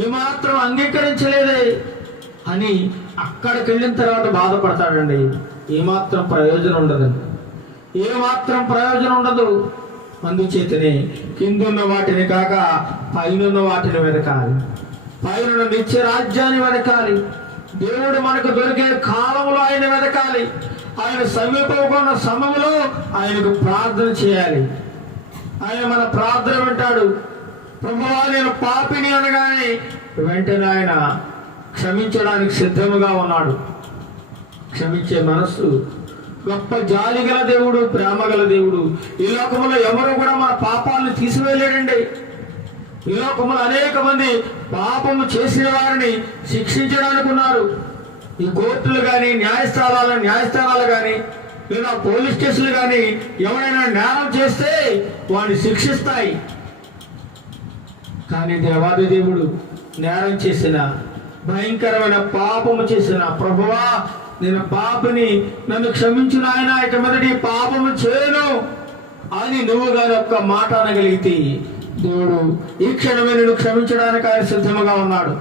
ఏమాత్రం అంగీకరించలేదే అని అక్కడికి వెళ్ళిన తర్వాత బాధపడతాడండి. ఏమాత్రం ప్రయోజనం ఉండదండి, ఏమాత్రం ప్రయోజనం ఉండదు. అందుచేతనే కిందున్న వాటిని కాక పైనున్న వాటిని వెతకాలి, పైన నిత్య రాజ్యాన్ని వెతకాలి. దేవుడు మనకు దొరికే కాలంలో ఆయన వెతకాలి. ఆయన సమీపంలో ఉన్న సమయంలో ఆయనకు ప్రార్థన చేయాలి. ఆయన మన ప్రార్థన వింటాడు. ప్రభువా నేను పాపిని అనగానే వెంటనే ఆయన క్షమించడానికి సిద్ధముగా ఉన్నాడు. క్షమించే మనస్సు, గొప్ప జాలి గల దేవుడు, ప్రేమ గల దేవుడు. ఈ లోకంలో ఎవరు కూడా మన పాపాలను తీసివేయలేడండి. ఈ లోకంలో అనేక మంది పాపము చేసిన వారిని శిక్షించడానికి ఉన్నారు. ఈ కోర్టులు కానీ, న్యాయస్థానాలు కానీ, లేదా పోలీస్ స్టేషన్లు కానీ ఎవరైనా నేరం చేస్తే వాడిని శిక్షిస్తాయి. కానీ దేవాది దేవుడు నేరం చేసిన, భయంకరమైన పాపము చేసిన, ప్రభువా నేను పాపిని, నన్ను క్షమించు నాయన, ఇక మొదటి పాపము చేయను అని నువ్వు గాని ఒక్క మాట అనగలిగితే దేవుడు ఈ క్షణమే నిన్ను క్షమించడానికి ఆయన సిద్ధముగా ఉన్నాడు.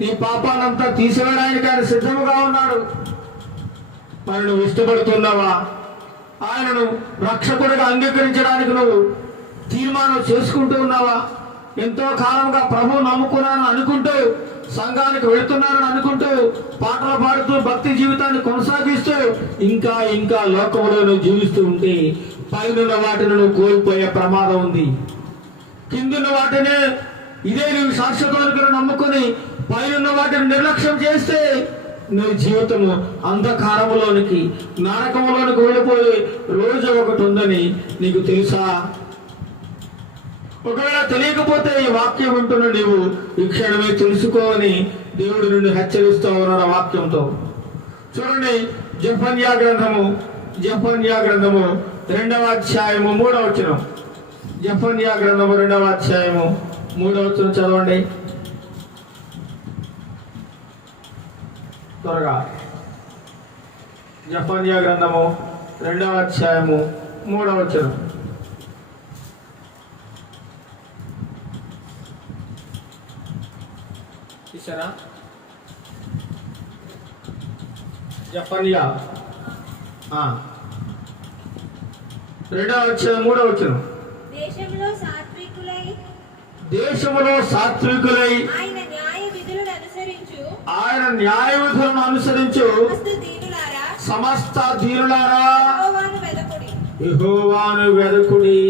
నీ పాపాలంతా తీసివేయడానికి ఆయన సిద్ధముగా ఉన్నాడు. మరి నువ్వు ఇష్టపడుతున్నావా? ఆయనను రక్షకుడిగా అంగీకరించడానికి నువ్వు తీర్మానం చేసుకుంటూ ఉన్నావా? ఎంతో కాలంగా ప్రభువు నమ్ముకున్నాను అనుకుంటూ, సంఘానికి వెళుతున్నానని అనుకుంటూ, పాటలు పాడుతూ భక్తి జీవితాన్ని కొనసాగిస్తూ ఇంకా లోకంలో నువ్వు జీవిస్తూ ఉంటే పైనున్న వాటిని నువ్వు కోల్పోయే ప్రమాదం ఉంది. కిందున్న వాటిని ఇదే నువ్వు శాశ్వతానికి నమ్ముకొని పైనున్న వాటిని నిర్లక్ష్యం చేస్తే నీ జీవితము అంధకారములోనికి నరకములోనికి వెళ్ళిపోయే రోజు ఒకటి ఉందని నీకు తెలుసా? ఒకవేళ తెలియకపోతే ఈ వాక్యం ఉంటున్న నీవు ఈ క్షణమే తెలుసుకోని దేవుడి నుండి హెచ్చరిస్తూ ఉన్నాడు వాక్యంతో. చూడండి, జెఫన్యా గ్రంథము 2వ అధ్యాయము 3వ వచనం. జెఫన్యా గ్రంథము 2వ అధ్యాయము 3వ వచనం చదవండి త్వరగా. జెఫన్యా గ్రంథము 2వ అధ్యాయము 3వ వచనం. చూసారా? జెఫన్యా 2వ అధ్యాయం 3వ వచనం. దేశములో సాత్వికులై ఆయన న్యాయ విధులను అనుసరించు సమస్త దీనులారా యెహోవాను వెదకుడి.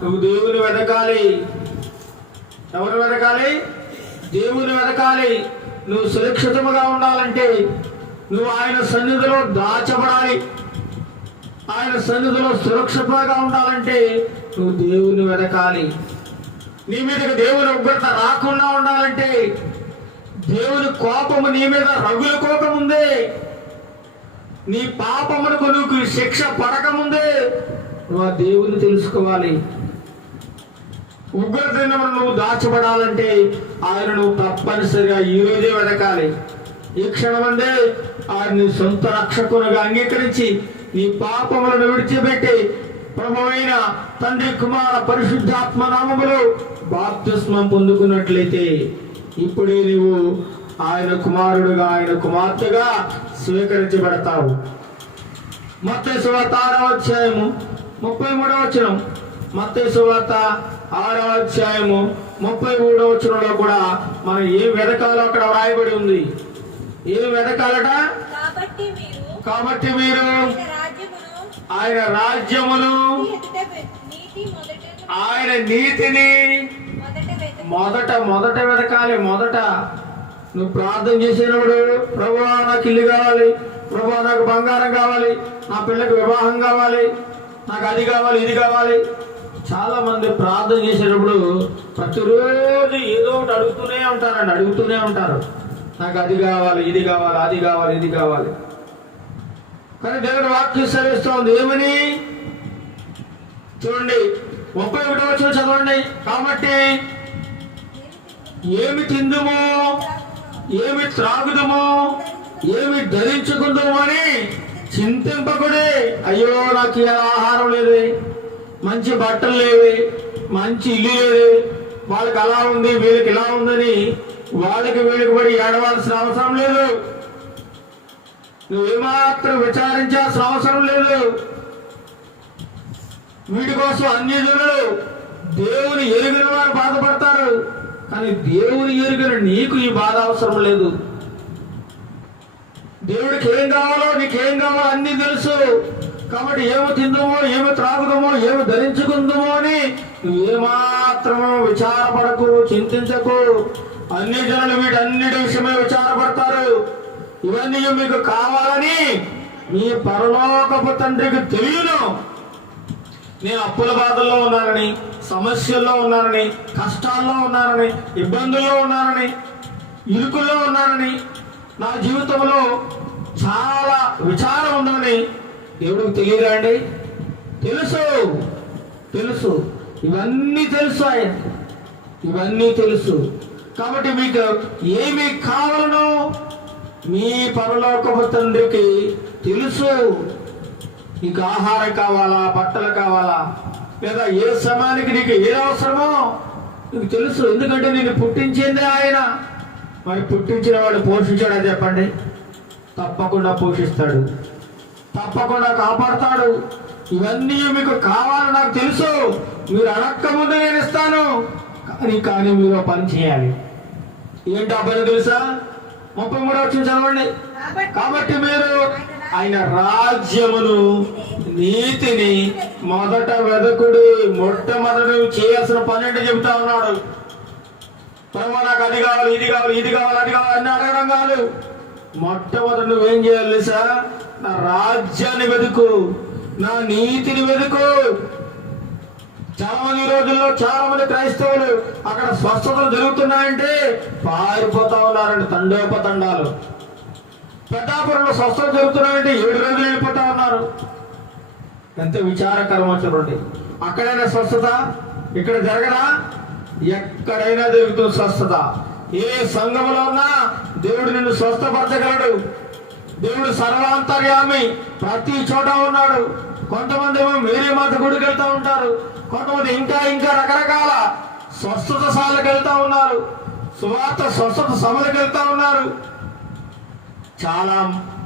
నువ్వు దేవుని వెదకాలి. ఎవరు వెదకాలి? దేవుని వెదకాలి. నువ్వు సురక్షితముగా ఉండాలంటే నువ్వు ఆయన సన్నిధిలో దాచబడాలి. ఆయన సన్నిధిలో సురక్షితంగా ఉండాలంటే నువ్వు దేవుని వెదకాలి. నీ మీదకి దేవుని ఉగ్రత రాకుండా ఉండాలంటే, దేవుని కోపము నీ మీద రగులుకోకముందే, నీ పాపమునకు నువ్వు శిక్ష పడకముందే నువ్వు ఆ దేవుని తెలుసుకోవాలి. ఉగ్రత నువ్వు దాచబడాలంటే ఆయన నువ్వు తప్పనిసరిగా ఈ రోజే వెదకాలి. ఈ క్షణమందే ఆయన సొంత రక్షకునిగా అంగీకరించి నీ పాపములను విడిచిపెట్టి ప్రభువైన తండ్రి కుమార పరిశుద్ధాత్మ నామములో బాప్తిస్మం పొందుకున్నట్లయితే ఇప్పుడే నీవు ఆయన కుమారుడుగా, ఆయన కుమార్తెగా స్వీకరించబడతావు. మత్తయి సువార్త 6వ అధ్యాయము 33వ వచనం. మత్తయి సువార్త 6వ అధ్యాయము 33వ వచనంలో కూడా మనం ఏం వెదకాలో అక్కడ వ్రాయబడి ఉంది. ఏం వెదకాలట? కాబట్టి మీరు ఆయన రాజ్యమును, ఆయన నీతిని మొదట వెదకాలి. మొదట నువ్వు ప్రార్థన చేసినప్పుడు, ప్రభువా నాకు ఇల్లు కావాలి, ప్రభువా నాకు బంగారం కావాలి, నా పిల్లకి వివాహం కావాలి, నాకు అది కావాలి, ఇది కావాలి. చాలా మంది ప్రార్థన చేసేటప్పుడు ప్రతిరోజు ఏదో ఒకటి అడుగుతూనే ఉంటారు. నాకు అది కావాలి, ఇది కావాలి, అది కావాలి, ఇది కావాలి. కానీ దేవుని వాక్యం సెలవిస్తోంది ఏమని? చూడండి, 31వ వచనం చదవండి. కాబట్టి ఏమి తిందుమో, ఏమి త్రాగుదమో, ఏమి ధరించుకుందామో అని చింతింపకుడే. అయ్యో నాకు ఇలా ఆహారం లేదే, మంచి బట్టలు లేవే, మంచి ఇల్లు లేదే, వాళ్ళకి అలా ఉంది, వీళ్ళకి ఇలా ఉందని వాళ్ళకి వీళ్ళకి పడి ఏడవలసిన అవసరం లేదు. నువ్వేమాత్రం విచారించాల్సిన అవసరం లేదు. వీటి కోసం అన్ని జనులు దేవుని ఎరుగిన వారు బాధపడతారు, కానీ దేవుని ఎరుగిన నీకు ఈ బాధ అవసరం లేదు. దేవుడికి ఏం కావాలో, నీకేం కావాలో అన్ని తెలుసు. కాబట్టి ఏమి తిందామో, ఏమి త్రాగుదామో, ఏమి ధరించుకుందామో అని నువ్వేమాత్రమో విచారపడకు, చింతించకు. అన్ని జనులు వీటన్నిటి విషయమే విచారపడతారు. ఇవన్నీ మీకు కావాలని మీ పరలోకపు తండ్రికి తెలియను. నేను అప్పుల బాధల్లో ఉన్నానని, సమస్యల్లో ఉన్నానని, కష్టాల్లో ఉన్నానని, ఇబ్బందుల్లో ఉన్నానని, ఇరుకుల్లో ఉన్నానని, నా జీవితంలో చాలా విచారం ఉందని దేవుడికి తెలియదా అండి? తెలుసు. ఇవన్నీ తెలుసు. ఇవన్నీ తెలుసు. కాబట్టి మీకు ఏమి కావాలనో మీ పరలోకపు తండ్రికి తెలుసు. నీకు ఆహారం కావాలా, బట్టలు కావాలా, లేదా ఏ సమయానికి నీకు ఏ అవసరమో నీకు తెలుసు. ఎందుకంటే నేను పుట్టించిందే ఆయన. మరి పుట్టించిన వాడు పోషించాడా చెప్పండి? తప్పకుండా పోషిస్తాడు, తప్పకుండా కాపాడుతాడు. ఇవన్నీ మీకు కావాలని నాకు తెలుసు. మీరు అడక్క ముందు నేను ఇస్తాను. కానీ మీరు పని చేయాలి. ఏంటి ఆ పని తెలుసా? 33వ వచనం చదవండి. కాబట్టి మీరు ఆయన రాజ్యమును నీతిని మొదట వెదకుడి. మొట్టమొదటి చేయాల్సిన పని అంటే చెబుతా ఉన్నాడు. ప్రభు నాకు అది కావాలి, ఇది కావాలి, ఇది కావాలి, అది కావాలి అని అడగడం కాదు. మొట్టమొదటి నువ్వేం చేయాలి తెలుసా? నా రాజ్యాన్ని వెతుకు, నా నీతిని వెతుకు. చాలా మంది ఈ రోజుల్లో చాలా మంది క్రైస్తవులు అక్కడ స్వస్థతలు జరుగుతున్నాయంటే పారిపోతా ఉన్నారండి, తండోపతండాలు. పెద్దాపురంలో స్వస్థత జరుగుతున్నాయంటే 7 రోజులు వెళ్ళిపోతా ఉన్నారు. ఎంత విచారకరమో చూడండి. అక్కడైనా స్వస్థత, ఇక్కడ జరగదా? ఎక్కడైనా జరుగుతుంది స్వస్థత. ఏ సంఘంలో ఉన్నా దేవుడు నిన్ను స్వస్థపరచగలడు. దేవుడు సర్వాంతర్యామి, ప్రతి చోట ఉన్నాడు. కొంతమంది ఏమో మేరీ మాత గుడికి వెళ్తూ ఉంటారు, కొంతమంది ఇంకా ఇంకా రకరకాల స్వస్థత సాలకు వెళ్తా ఉన్నారు, సువార్త స్వస్థత సభలకు వెళ్తా ఉన్నారు. చాలా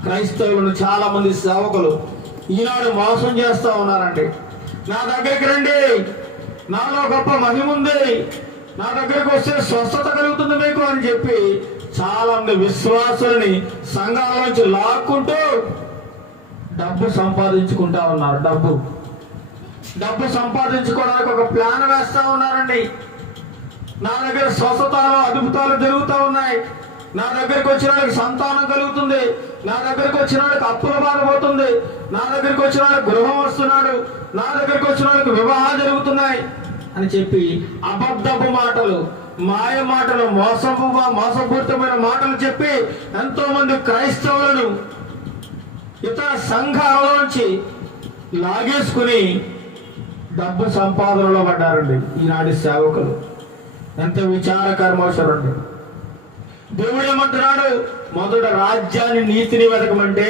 క్రైస్తవులను చాలా మంది సేవకులు ఈనాడు మోసం చేస్తూ ఉన్నారండి. నా దగ్గరికి రండి, నాలో గొప్ప మహిమ ఉంది, నా దగ్గరికి వస్తే స్వస్థత కలుగుతుంది మీకు అని చెప్పి చాలా మంది విశ్వాసులని సంఘాల నుంచి లాక్కుంటూ డబ్బు సంపాదించుకుంటా ఉన్నారు. డబ్బు సంపాదించుకోవడానికి ఒక ప్లాన్ వేస్తా ఉన్నారండి. నా దగ్గర స్వస్థతలు అద్భుతాలు జరుగుతూ ఉన్నాయి, నా దగ్గరికి వచ్చిన వాళ్ళకి సంతానం కలుగుతుంది, నా దగ్గరికి వచ్చిన వాళ్ళకి అప్పుల బాధ పోతుంది, నా దగ్గరికి వచ్చిన వాళ్ళకి గృహం వస్తున్నాడు, నా దగ్గరికి వచ్చిన వాళ్ళకి వివాహాలు జరుగుతున్నాయి అని చెప్పి అబద్ధపు మాటలు, మాయ మాటలు, మోసపూరితమైన మాటలు చెప్పి ఎంతో మంది క్రైస్తవులను ఇతర సంఘాలలోంచి లాగేసుకుని డబ్బు సంపాదనలో పడ్డారండి ఈనాటి సేవకులు. ఎంత విచారకరమో చూడండి. దేవుడు ఏమంటున్నాడు? మొదట రాజ్యాన్ని నీతిని వెతకమంటే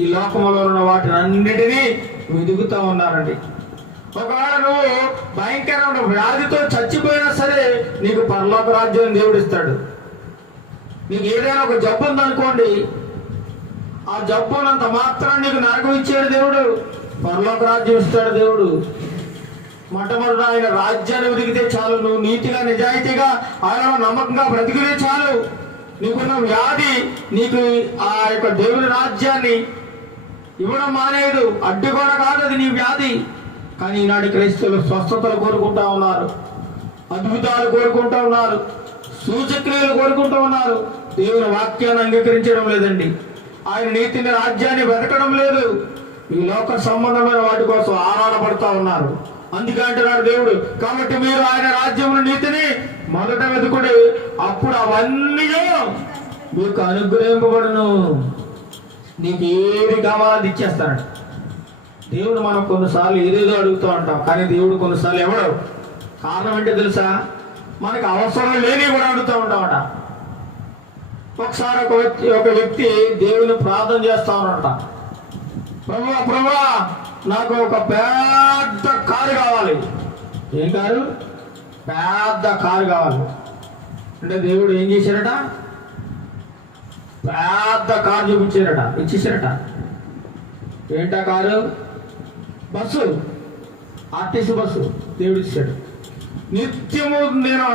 ఈ లోకంలో ఉన్న వాటిని అన్నిటినీ వెతుకుతూ ఉన్నారండి. ఒకవేళ నువ్వు భయంకరమైన వ్యాధితో చచ్చిపోయినా సరే నీకు పరలోక రాజ్యాన్ని దేవుడు ఇస్తాడు. నీకు ఏదైనా ఒక జబ్బు ఉందనుకోండి, ఆ జబ్బునంత మాత్రం నీకు నరకం ఇచ్చాడు దేవుడు, పరలోక రాజ్యం ఇస్తాడు దేవుడు. మొట్టమొదట ఆయన రాజ్యాన్ని వెతికితే చాలు, నువ్వు నీతిగా నిజాయితీగా ఆయన నమ్మకంగా బ్రతికితే చాలు. నీకున్న వ్యాధి నీకు ఆ యొక్క దేవుని రాజ్యాన్ని ఇవ్వడం మానేయదు, అడ్డు కూడా కాదు అది నీ వ్యాధి. కానీ ఈనాటి క్రైస్తవులు స్వస్థతలు కోరుకుంటా ఉన్నారు, అద్భుతాలు కోరుకుంటూ ఉన్నారు, సూచక్రియలు కోరుకుంటూ ఉన్నారు. దేవుని వాక్యాన్ని అంగీకరించడం లేదండి, ఆయన నీతిని రాజ్యాన్ని వెతకడం లేదు. ఈ లోక సంబంధమైన వాటి కోసం ఆరాటపడుతూ ఉన్నారు. అందుకే అంటున్నాడు దేవుడు, కాబట్టి మీరు ఆయన రాజ్యమును నీతిని మొదట వెతుకుడి, అప్పుడు అవన్నీ మీకు అనుగ్రహింపబడును. నీకు ఏది కావాలని ఇచ్చేస్తాడు దేవుడు. మనం కొన్నిసార్లు ఏదేదో అడుగుతూ ఉంటాం, కానీ దేవుడు కొన్నిసార్లు ఎవడు. కారణం ఏంటో తెలుసా? మనకి అవసరం లేని కూడా అడుగుతూ ఉంటామట. ఒకసారి ఒక వ్యక్తి దేవుని ప్రార్థన చేస్తా ఉన్నాడట, ప్రభువా నాకు ఒక పెద్ద కారు కావాలి. ఏం కారు? పెద్ద కారు కావాలి అంటే దేవుడు ఏం చేశారట? పెద్ద కారు చూపించారట, ఇచ్చేసారట. ఏంటా కారు? బస్సు, ఆర్టీసీ బస్సు దేవుడు ఇచ్చాడు. నిత్యము నేను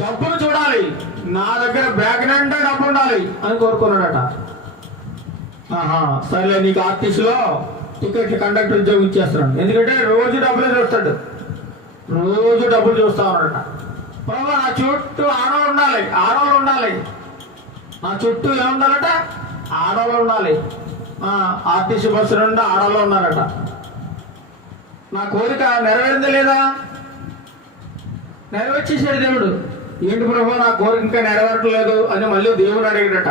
డబ్బులు చూడాలి, నా దగ్గర బ్యాగ్ నిండా డబ్బు ఉండాలి అని కోరుకున్నాడట. సరే నీకు ఆర్టీసీలో టికెట్లు కండక్టర్ ఉద్యోగం ఇచ్చేస్తున్నాడు, ఎందుకంటే రోజు డబ్బులే చూస్తాడు, రోజు డబ్బులు చూస్తా ఉన్నాడట. ప్రభు నా చుట్టూ ఆడవాళ్ళు ఉండాలి, నా చుట్టూ ఏముండాలట? ఆడవాళ్ళు ఉండాలి. ఆర్టీసీ బస్సు నుండి ఆడవాళ్ళు ఉన్నారట. నా కోరిక నెరవేరిందా లేదా? నెరవేర్చేసాడు దేవుడు. ఏంటి ప్రభు నా కోరిక ఇంకా నెరవేరట్లేదు అని మళ్ళీ దేవుడు అడిగాడట.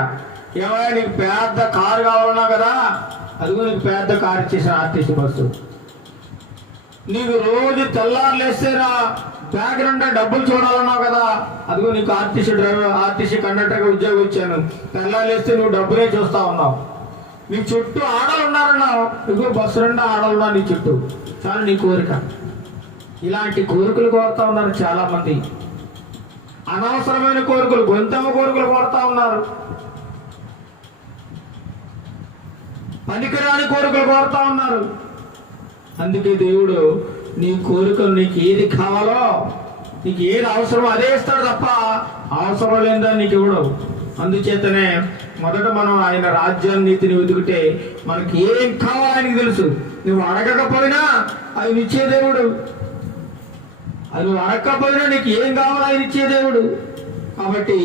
ఏమయ్యా నీకు పెద్ద కారు కావాలన్నా కదా, అదిగో నీకు పెద్ద కారు ఇచ్చేసాను ఆర్టీసీ బస్సు. నీకు రోజు తెల్లారు లేస్తేరా బ్యాగ్ నిండా డబ్బులు చూడాలన్నావు కదా, అదిగో నీకు ఆర్టీసీ కండక్టర్గా ఉద్యోగం ఇచ్చాను. తెల్లారు లేస్తే నువ్వు డబ్బులే చూస్తా ఉన్నావు. నీ చుట్టూ ఆడలు ఉన్నారన్నావు, ఇదిగో బస్సు నిండా ఆడలు ఉన్నా నీ చుట్టూ. చాలు నీ కోరిక. ఇలాంటి కోరికలు కోరుతా ఉన్నారు చాలా మంది. అనవసరమైన కోరికలు, గొంతెమ్మ కోరికలు కోరుతా ఉన్నారు. పనికిరాని కోరికలు కోరుతా ఉన్నారు. అందుకే దేవుడు నీ కోరికలు, నీకు ఏది కావాలో, నీకు ఏది అవసరమో అదే ఇస్తాడు తప్ప అవసరం లేదని నీకు ఇవ్వడు. అందుచేతనే మొదట మనం ఆయన రాజ్యాన్ని నీతిని వెతుకుతే మనకి ఏం కావాలో ఆయనకి తెలుసు. నువ్వు అడగకపోయినా ఆయన ఇచ్చే దేవుడు, అది నువ్వు అడగకపోయినా నీకు ఏం కావాలో ఆయన ఇచ్చే దేవుడు. కాబట్టి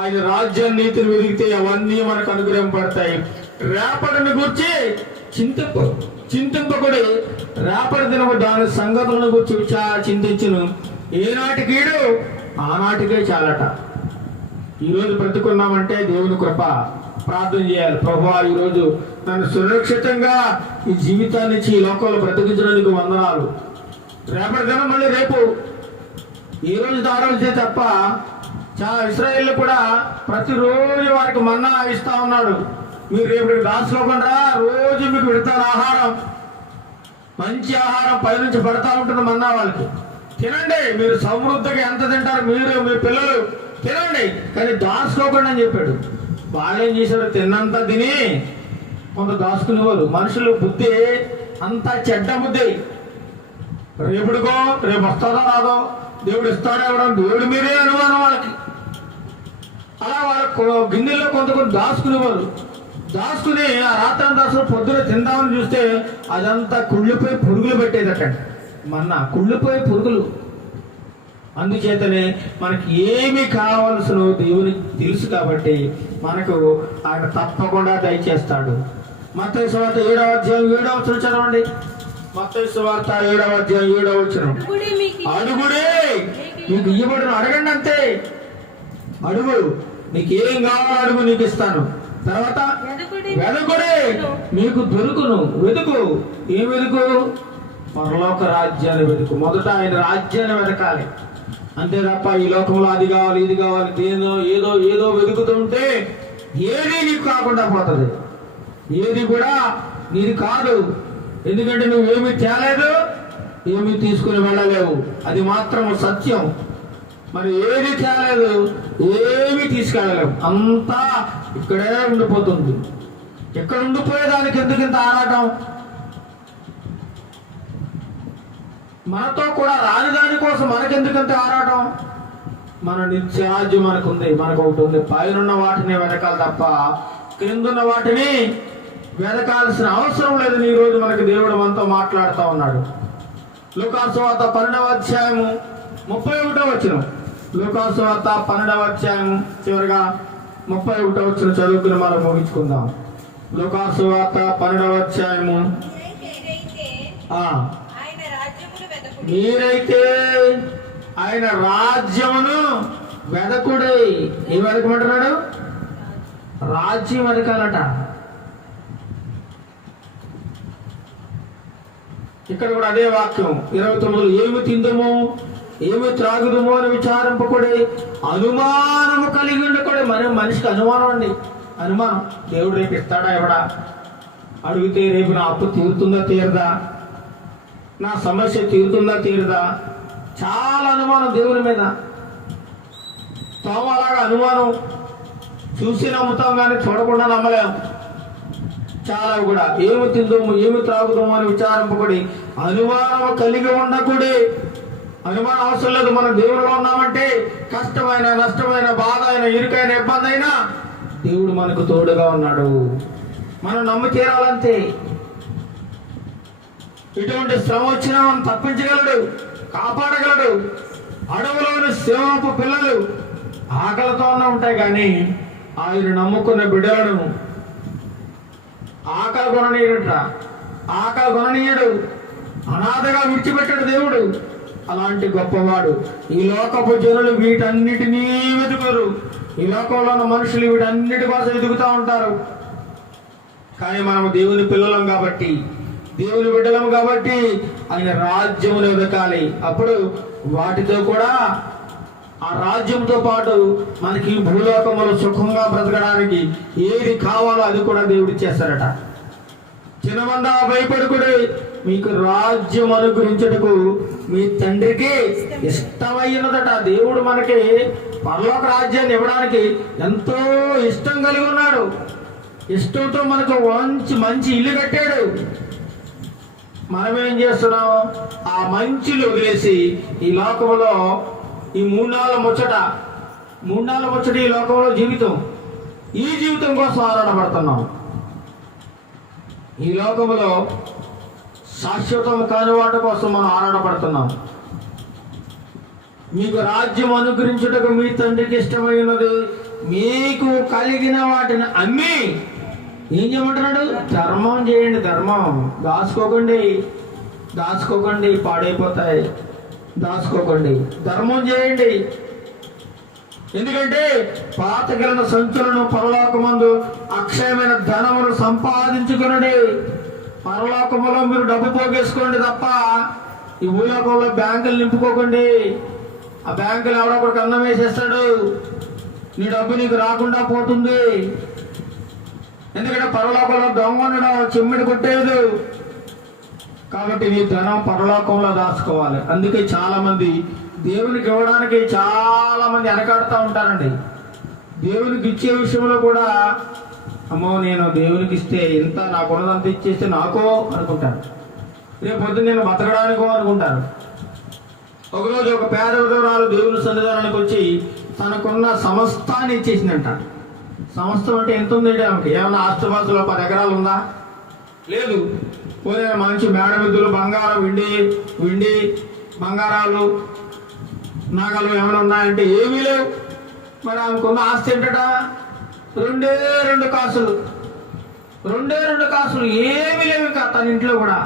ఆయన రాజ్యాన్ని నీతిని వెతికితే అవన్నీ మనకు అనుగ్రహింపడతాయి. రేపటిని గురించి చింతింపకుడి, రేపటి దినము దాని సంగతులను గురించి చింతించును. ఏనాటికీడు ఆనాటికే చాలట. ఈరోజు బ్రతుకున్నామంటే దేవుని కృప. ప్రార్థన చేయాలి, ప్రభువా ఈరోజు నన్ను సురక్షితంగా ఈ జీవితాన్ని ఇచ్చి ఈ లోకంలో బ్రతికించడానికి వందనాలు. రేపటి దినం మళ్ళీ రేపు, ఈ రోజు దారాలే తప్ప చాలా ఇశ్రాయేలు కూడా ప్రతిరోజు వారికి మన్నా ఇస్తా ఉన్నాడు. మీరు రేపు దాచుకోకుండా రోజు మీకు పెడతారు ఆహారం, మంచి ఆహారం పైనుంచి పడతా ఉంటుంది మన్నా వాళ్ళకి. తినండి, మీరు సమృద్ధిగా ఎంత తింటారు మీరు మీ పిల్లలు తినండి, కానీ దాచుకోకుండా అని చెప్పాడు. వాళ్ళేం చేశారు, తిన్నంత తిని కొంత దాచుకునేవారు. మనుషులు బుద్ధి అంతా చెడ్డ బుద్ధి. రేపుడుకో రేపు వస్తాదో రాదో, దేవుడు ఇస్తాడో ఇవ్వడం దేవుడి మీదే అనుమానం వాళ్ళకి. అలా వాళ్ళ గిన్నెల్లో కొంత దాచుకునేవారు. దాచుకుని ఆ రాత్రి దాసులు పొద్దున తిందామని చూస్తే అదంతా కుళ్ళిపోయి పురుగులు పెట్టేదటండి. మన్నా కుళ్ళిపోయి పురుగులు. అందుచేతనే మనకి ఏమి కావలసిన దేవునికి తెలుసు కాబట్టి మనకు ఆయన తప్పకుండా దయచేస్తాడు. మత్తయి సువార్త 7వ అధ్యాయం 7వ వచనం చదవండి. మత్తయి సువార్త 7వ అధ్యాయం 7వ వచనం. అడుగుడే మీకు ఇవ్వబడును, అడగండి అంతే. అడుగు, నీకు ఏం కావాలో అడుగు, నీకు ఇస్తాను. తర్వాత వెదకుడే మీకు దొరుకును. వెతుకు, ఏం వెతుకు? పరలోక రాజ్యాన్ని వెతుకు. మొదట ఆయన రాజ్యాన్ని వెతకాలి, అంతే తప్ప ఈ లోకంలో అది కావాలి ఇది కావాలి దేనో ఏదో ఏదో వెతుకుతుంటే ఏది నీకు కాకుండా పోతుంది. ఏది కూడా నీది కాదు. ఎందుకంటే నువ్వేమి తేలేదు, ఏమి తీసుకుని వెళ్ళలేవు. అది మాత్రం సత్యం. మరి ఏది తేలేదు, ఏమి తీసుకెళ్ళలేవు. అంతా ఇక్కడే ఉండిపోతుంది. ఎక్కడ ఉండిపోయేదానికి ఎందుకింత ఆరాటం? మనతో కూడా రాని దానికోసం మనకెందుకంత ఆరాటం? మన నిత్యరాజ్యం మనకుంది, మనకు ఒకటి ఉంది. పైనున్న వాటిని వెతకాలి తప్ప క్రిందున్న వాటిని వెతకాల్సిన అవసరం లేదని ఈ రోజు మనకి దేవుడు మనతో మాట్లాడుతూ ఉన్నాడు. లూకాసు వార్త 12వ అధ్యాయము 31వ వచనం. లూకాసు వార్త 12వ అధ్యాయము చివరిగా 31వ వచనం చదువుకుని మనం ముగించుకుందాం. లూకాసు వార్త 12వ అధ్యాయము. మీరైతే ఆయన రాజ్యమును వెదకుడే. ఏం వెదకమంటున్నాడు? రాజ్యం వెదకాలట. ఇక్కడ కూడా అదే వాక్యం 29. ఏమి తిందుమో ఏమి త్రాగుదుమో అని విచారింపకూడే, అనుమానము కలిగి ఉండకూడే. మనిషికి అనుమానం అండి, అనుమానం. దేవుడు రేపు ఇస్తాడా ఎవడా? అడిగితే రేపు నా అప్పు తీరుతుందా తీరదా, నా సమస్య తీరుతుందా తీరదా, చాలా అనుమానం దేవుని మీద. తోమలాగా అనుమానం. చూసి నమ్ముతాం కానీ చూడకుండా నమ్మలేం. చాలా కూడా ఏమి తిందుము ఏమి త్రాగుదాము అని విచారింపకూడి, అనుమానం కలిగి ఉండకూడి. అనుమానం అవసరం లేదు. మనం దేవుడిలో ఉన్నామంటే కష్టమైన నష్టమైన బాధ అయిన ఇరుకైన ఇబ్బంది అయినా దేవుడు మనకు తోడుగా ఉన్నాడు. మనం నమ్మి తీరాలంతే. ఇటువంటి శ్రమ వచ్చినా మనం తప్పించగలడు, కాపాడగలడు. అడవులోని సింహపు పిల్లలు ఆకలితోనే ఉంటాయి కానీ ఆయన నమ్ముకున్న బిడ్డలను ఆకలి కొననీయుడు, అనాథగా విడిచిపెట్టాడు దేవుడు. అలాంటి గొప్పవాడు. ఈ లోకపు జనులు వీటన్నిటినీ వెతుకురు. ఈ లోకంలో ఉన్న మనుషులు వీటన్నిటి కోసం వెతుకుతూ ఉంటారు. కానీ మనము దేవుని పిల్లలం కాబట్టి, దేవుని బిడ్డలం కాబట్టి ఆయన రాజ్యమును వెతకాలి. అప్పుడు వాటితో కూడా ఆ రాజ్యంతో పాటు మనకి భూలోకములో సుఖంగా బ్రతకడానికి ఏది కావాలో అది కూడా దేవుడు చేస్తారట. చిన్నమందా భయపడుకుడి, మీకు రాజ్యం అనుగ్రహించుటకు మీ తండ్రికి ఇష్టమైనదట. దేవుడు మనకి పరలోక రాజ్యాన్ని ఇవ్వడానికి ఎంతో ఇష్టం కలిగి ఉన్నాడు. ఇష్టంతో మనకు మంచి ఇల్లు కట్టాడు. మనం ఏం చేస్తున్నాం? ఆ మంచిలు వదిలేసి ఈ లోకంలో ఈ 3 నాళ్ళ ముచ్చట మూడు వచ్చడి ఈ లోకంలో జీవితం. ఈ జీవితం కోసం ఆరాటపడుతున్నాం. ఈ లోకంలో శాశ్వతం కాని వాటి కోసం మనం ఆరాటపడుతున్నాం. మీకు రాజ్యం అనుగ్రహించుటకు మీ తండ్రికి ఇష్టమైనది మీకు కలిగిన వాటిని అమ్మి ఏం చేయమంటున్నాడు? ధర్మం చేయండి. ధర్మం దాచుకోకండి, పాడైపోతాయి. దాచుకోకండి, ధర్మం చేయండి. ఎందుకంటే పాతగిలిన సంచులను పరలోకమందు అక్షయమైన ధనమును సంపాదించుకునండి. పరలోకములో మీరు డబ్బు పోగేసుకోండి తప్ప ఈ భూలోకంలో బ్యాంకులు నింపుకోకండి. ఆ బ్యాంకులు ఎవడొకడికి అన్నం వేసేస్తాడు. నీ డబ్బు నీకు రాకుండా పోతుంది. ఎందుకంటే పరలోకంలో దొంగ ఉండడం చిమ్మిడి కొట్టేది. కాబట్టి నీ ధనం పరలోకంలో దాచుకోవాలి. అందుకే చాలా మంది దేవునికి ఇవ్వడానికి చాలా మంది వెనకాడుతూ ఉంటారండి. దేవునికి ఇచ్చే విషయంలో కూడా అమ్మో నేను దేవునికి ఇస్తే ఇంత నాకున్నదంతా ఇచ్చేస్తే నాకో అనుకుంటారు. రేపు పొద్దున్న నేను బతకడానికో అనుకుంటారు. ఒకరోజు ఒక పేద విధవరాలు దేవుని సన్నిధానానికి వచ్చి తనకున్న సమస్తాన్ని ఇచ్చేసిందంట. సమస్తం అంటే ఎంత ఉంది? ఆమెకి ఏమన్నా ఆస్తుపాస్తులో 10 ఎకరాలు ఉందా? లేదు. పోనీ మంచి మేడమిద్దులు, బంగారం, వెండి బంగారాలు, నగలు ఏమైనా ఉన్నాయంటే ఏమీ లేవు. మరి ఆమెకున్న ఆస్తి ఏంటట? 2 కాసులు. 2 కాసులు ఏమీ లేవు. ఇంకా తన ఇంట్లో కూడా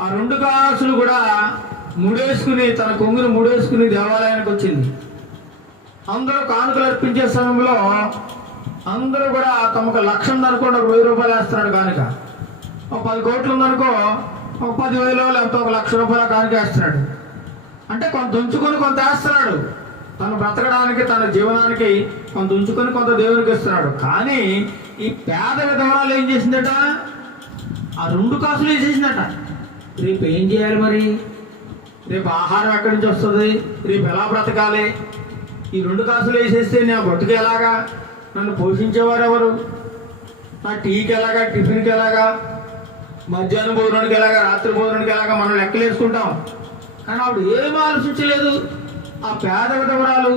ఆ 2 కాసులు కూడా ముడేసుకుని, తన కొంగుని ముడేసుకుని దేవాలయానికి వచ్చింది. అందరూ కానుకలు అర్పించే సమయంలో అందరూ కూడా తమకు 1,00,000 ఉందనుకోండి, 1,000 రూపాయలు వేస్తున్నాడు కానుక. ఒక 10 కోట్లు ఉందనుకో, ఒక 10,000 లేకపోతే ఒక 1,00,000 రూపాయల కానుక వేస్తున్నాడు. అంటే కొంత ఉంచుకొని కొంత వేస్తున్నాడు. తను బ్రతకడానికి, తన జీవనానికి కొంత ఉంచుకొని కొంత దేవునికి ఇస్తున్నాడు. కానీ ఈ పేద విధవరాలు ఏం చేసిందట? ఆ 2 కాసులు వేసేసిందట. రేపు ఏం చేయాలి మరి? రేపు ఆహారం ఎక్కడి నుంచి వస్తుంది? రేపు ఎలా బ్రతకాలి? ఈ 2 కాసులు వేసేస్తే నా బ్రతుకు ఎలాగా? నన్ను పోషించేవారు ఎవరు? నా టీకి ఎలాగా, టిఫిన్కి ఎలాగా, మధ్యాహ్నం భోజనానికి ఎలాగా, రాత్రి భోజనానికి ఎలాగా మనం లెక్కలు వేసుకుంటాం. కానీ ఆవిడ ఏం ఆలోచించలేదు. ఆ పేద విధవరాలు,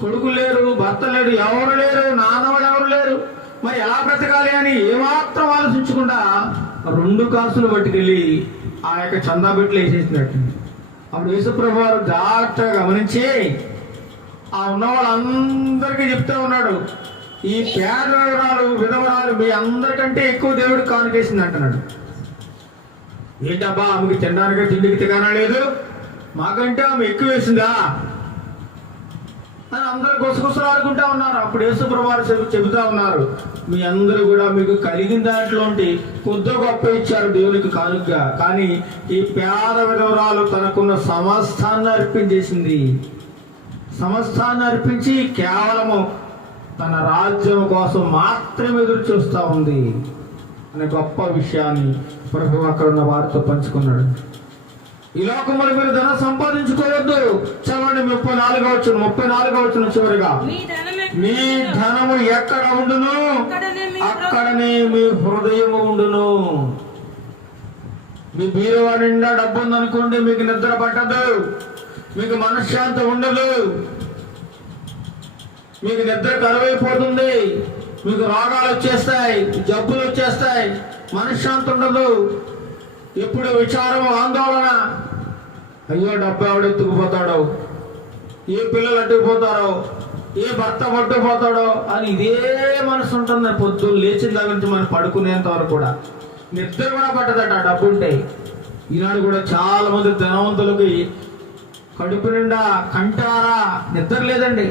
కొడుకులు లేరు, భర్త లేడు, ఎవరు లేరు, నాన్నవాళ్ళు ఎవరు లేరు, మరి ఎలా బ్రతకాలి అని ఏమాత్రం ఆలోచించకుండా 2 కాసులు పట్టుకెళ్ళి ఆ యొక్క చందా బిడ్డలు వేసేసినట్టు. అప్పుడు యేసుప్రభు వారు జాగ్రత్తగా గమనించి ఆ ఉన్న వాళ్ళందరికీ చెప్తూ ఉన్నాడు, ఈ పేద విధవరాలు మీ అందరికంటే ఎక్కువ దేవుడు కానుకేసింది అంటున్నాడు. ఏంటబ్బా ఆమెకి తినడానికి తిండికి తిగానా లేదు, మాకంటే ఆమె ఎక్కువ వేసిందా అని అందరూ గుసగుసలు ఆడుకుంటా ఉన్నారు. అప్పుడు యేసుప్రభు వారు చెబుతా ఉన్నారు, మీ అందరూ కూడా మీకు కలిగిన దాంట్లోంటి కొద్ది గొప్ప ఇచ్చారు దేవునికి కానుకగా. కానీ ఈ పేద విధవరాలు తనకున్న సమస్తాన్ని అర్పించేసింది. సమస్తాన్ని అర్పించి కేవలము తన రాజ్యం కోసం మాత్రమే ఎదురు చూస్తూ ఉంది అనే గొప్ప విషయాన్ని ప్రభు అక్కడ ఉన్న వారితో పంచుకున్నాడు. ఈ లోకంలో మీరు ధనం సంపాదించుకోవద్దు. చదవండి 34వ వచనం చివరిగా, మీ ధనము ఎక్కడ ఉండును అక్కడనే మీ హృదయము ఉండును. మీ బీరువా నిండా డబ్బు ఉందనుకోండి, మీకు నిద్ర పట్టదు, మీకు మనశ్శాంతి ఉండదు, మీకు నిద్ర కరువైపోతుంది, మీకు రోగాలు వచ్చేస్తాయి, జబ్బులు వచ్చేస్తాయి, మనశ్శాంతి ఉండదు. ఎప్పుడు విచారం, ఆందోళన, అయ్యో డబ్బు ఎవడెత్తుకుపోతాడో, ఏ పిల్లలు అడ్డుకుపోతారో, ఏ భర్త పట్టుకుపోతాడో అని ఇదే మనసు ఉంటుంది. పొద్దున్న లేచిన దగ్గర నుంచి మనం పడుకునేంత వరకు కూడా నిద్ర కూడా పట్టదట డబ్బు ఉంటే. ఈనాడు కూడా చాలా మంది ధనవంతులకి కడుపు నిండా కంటారా నిద్ర లేదండి,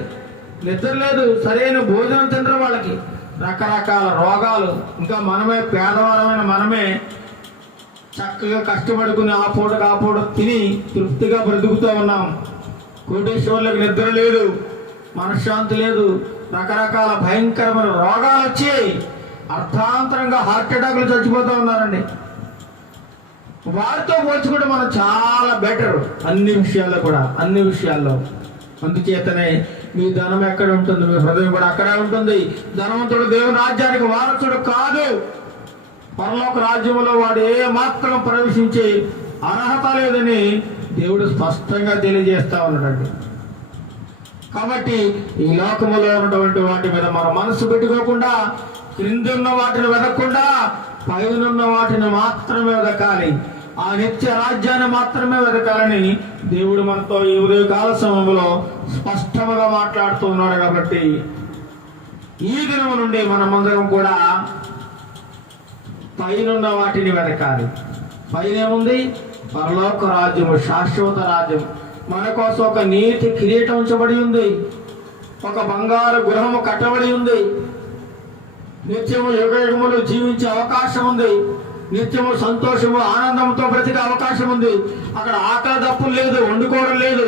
నిద్ర లేదు, సరైన భోజనం తినరు, వాళ్ళకి రకరకాల రోగాలు. ఇంకా మనమే పేదవారమైన మనమే చక్కగా కష్టపడుకుని ఆ పూట తిని తృప్తిగా బ్రతుకుతూ ఉన్నాం. కోటేశ్వర్లకు నిద్ర లేదు, మనశ్శాంతి లేదు, రకరకాల భయంకరమైన రోగాలు వచ్చి అర్థాంతరంగా హార్ట్ అటాక్లు చచ్చిపోతూ ఉన్నారండి. వారితో పోల్చుకుంటే మనం చాలా బెటర్ అన్ని విషయాల్లో. అందుచేతనే మీ ధనం ఎక్కడ ఉంటుంది, మీ హృదయం కూడా అక్కడే ఉంటుంది. ధనవంతుడు దేవుని రాజ్యానికి వారసుడు కాదు. పరలోక రాజ్యంలో వాడు ఏ మాత్రం ప్రవేశించే అర్హత లేదని దేవుడు స్పష్టంగా తెలియజేస్తా ఉన్నాడండి. కాబట్టి ఈ లోకములో ఉన్నటువంటి వాటి మీద మన మనసు పెట్టుకోకుండా, క్రిందున్న వాటిని వెదకుండా పైనున్న వాటిని మాత్రమే వెదకాలి. ఆ నిత్య రాజ్యాన్ని మాత్రమే వెదకాలని దేవుడు మనతో ఈ ఉదయకాల సమయంలో స్పష్టంగా మాట్లాడుతూ ఉన్నాడు. కాబట్టి ఈ దినం నుండి మనమందరం కూడా పైనున్న వాటిని వెదకాలి. పైన ఏముంది? పరలోక రాజ్యము, శాశ్వత రాజ్యం. మన కోసం ఒక నీతి కిరీటం ఉంచబడి ఉంది, ఒక బంగారు గృహము కట్టబడి ఉంది, నిత్యము యుగయుగములు జీవించే అవకాశం ఉంది, నిత్యము సంతోషము ఆనందంతో బ్రతికే అవకాశం ఉంది. అక్కడ ఆకలి దప్పులు లేదు, వండుకోవడం లేదు,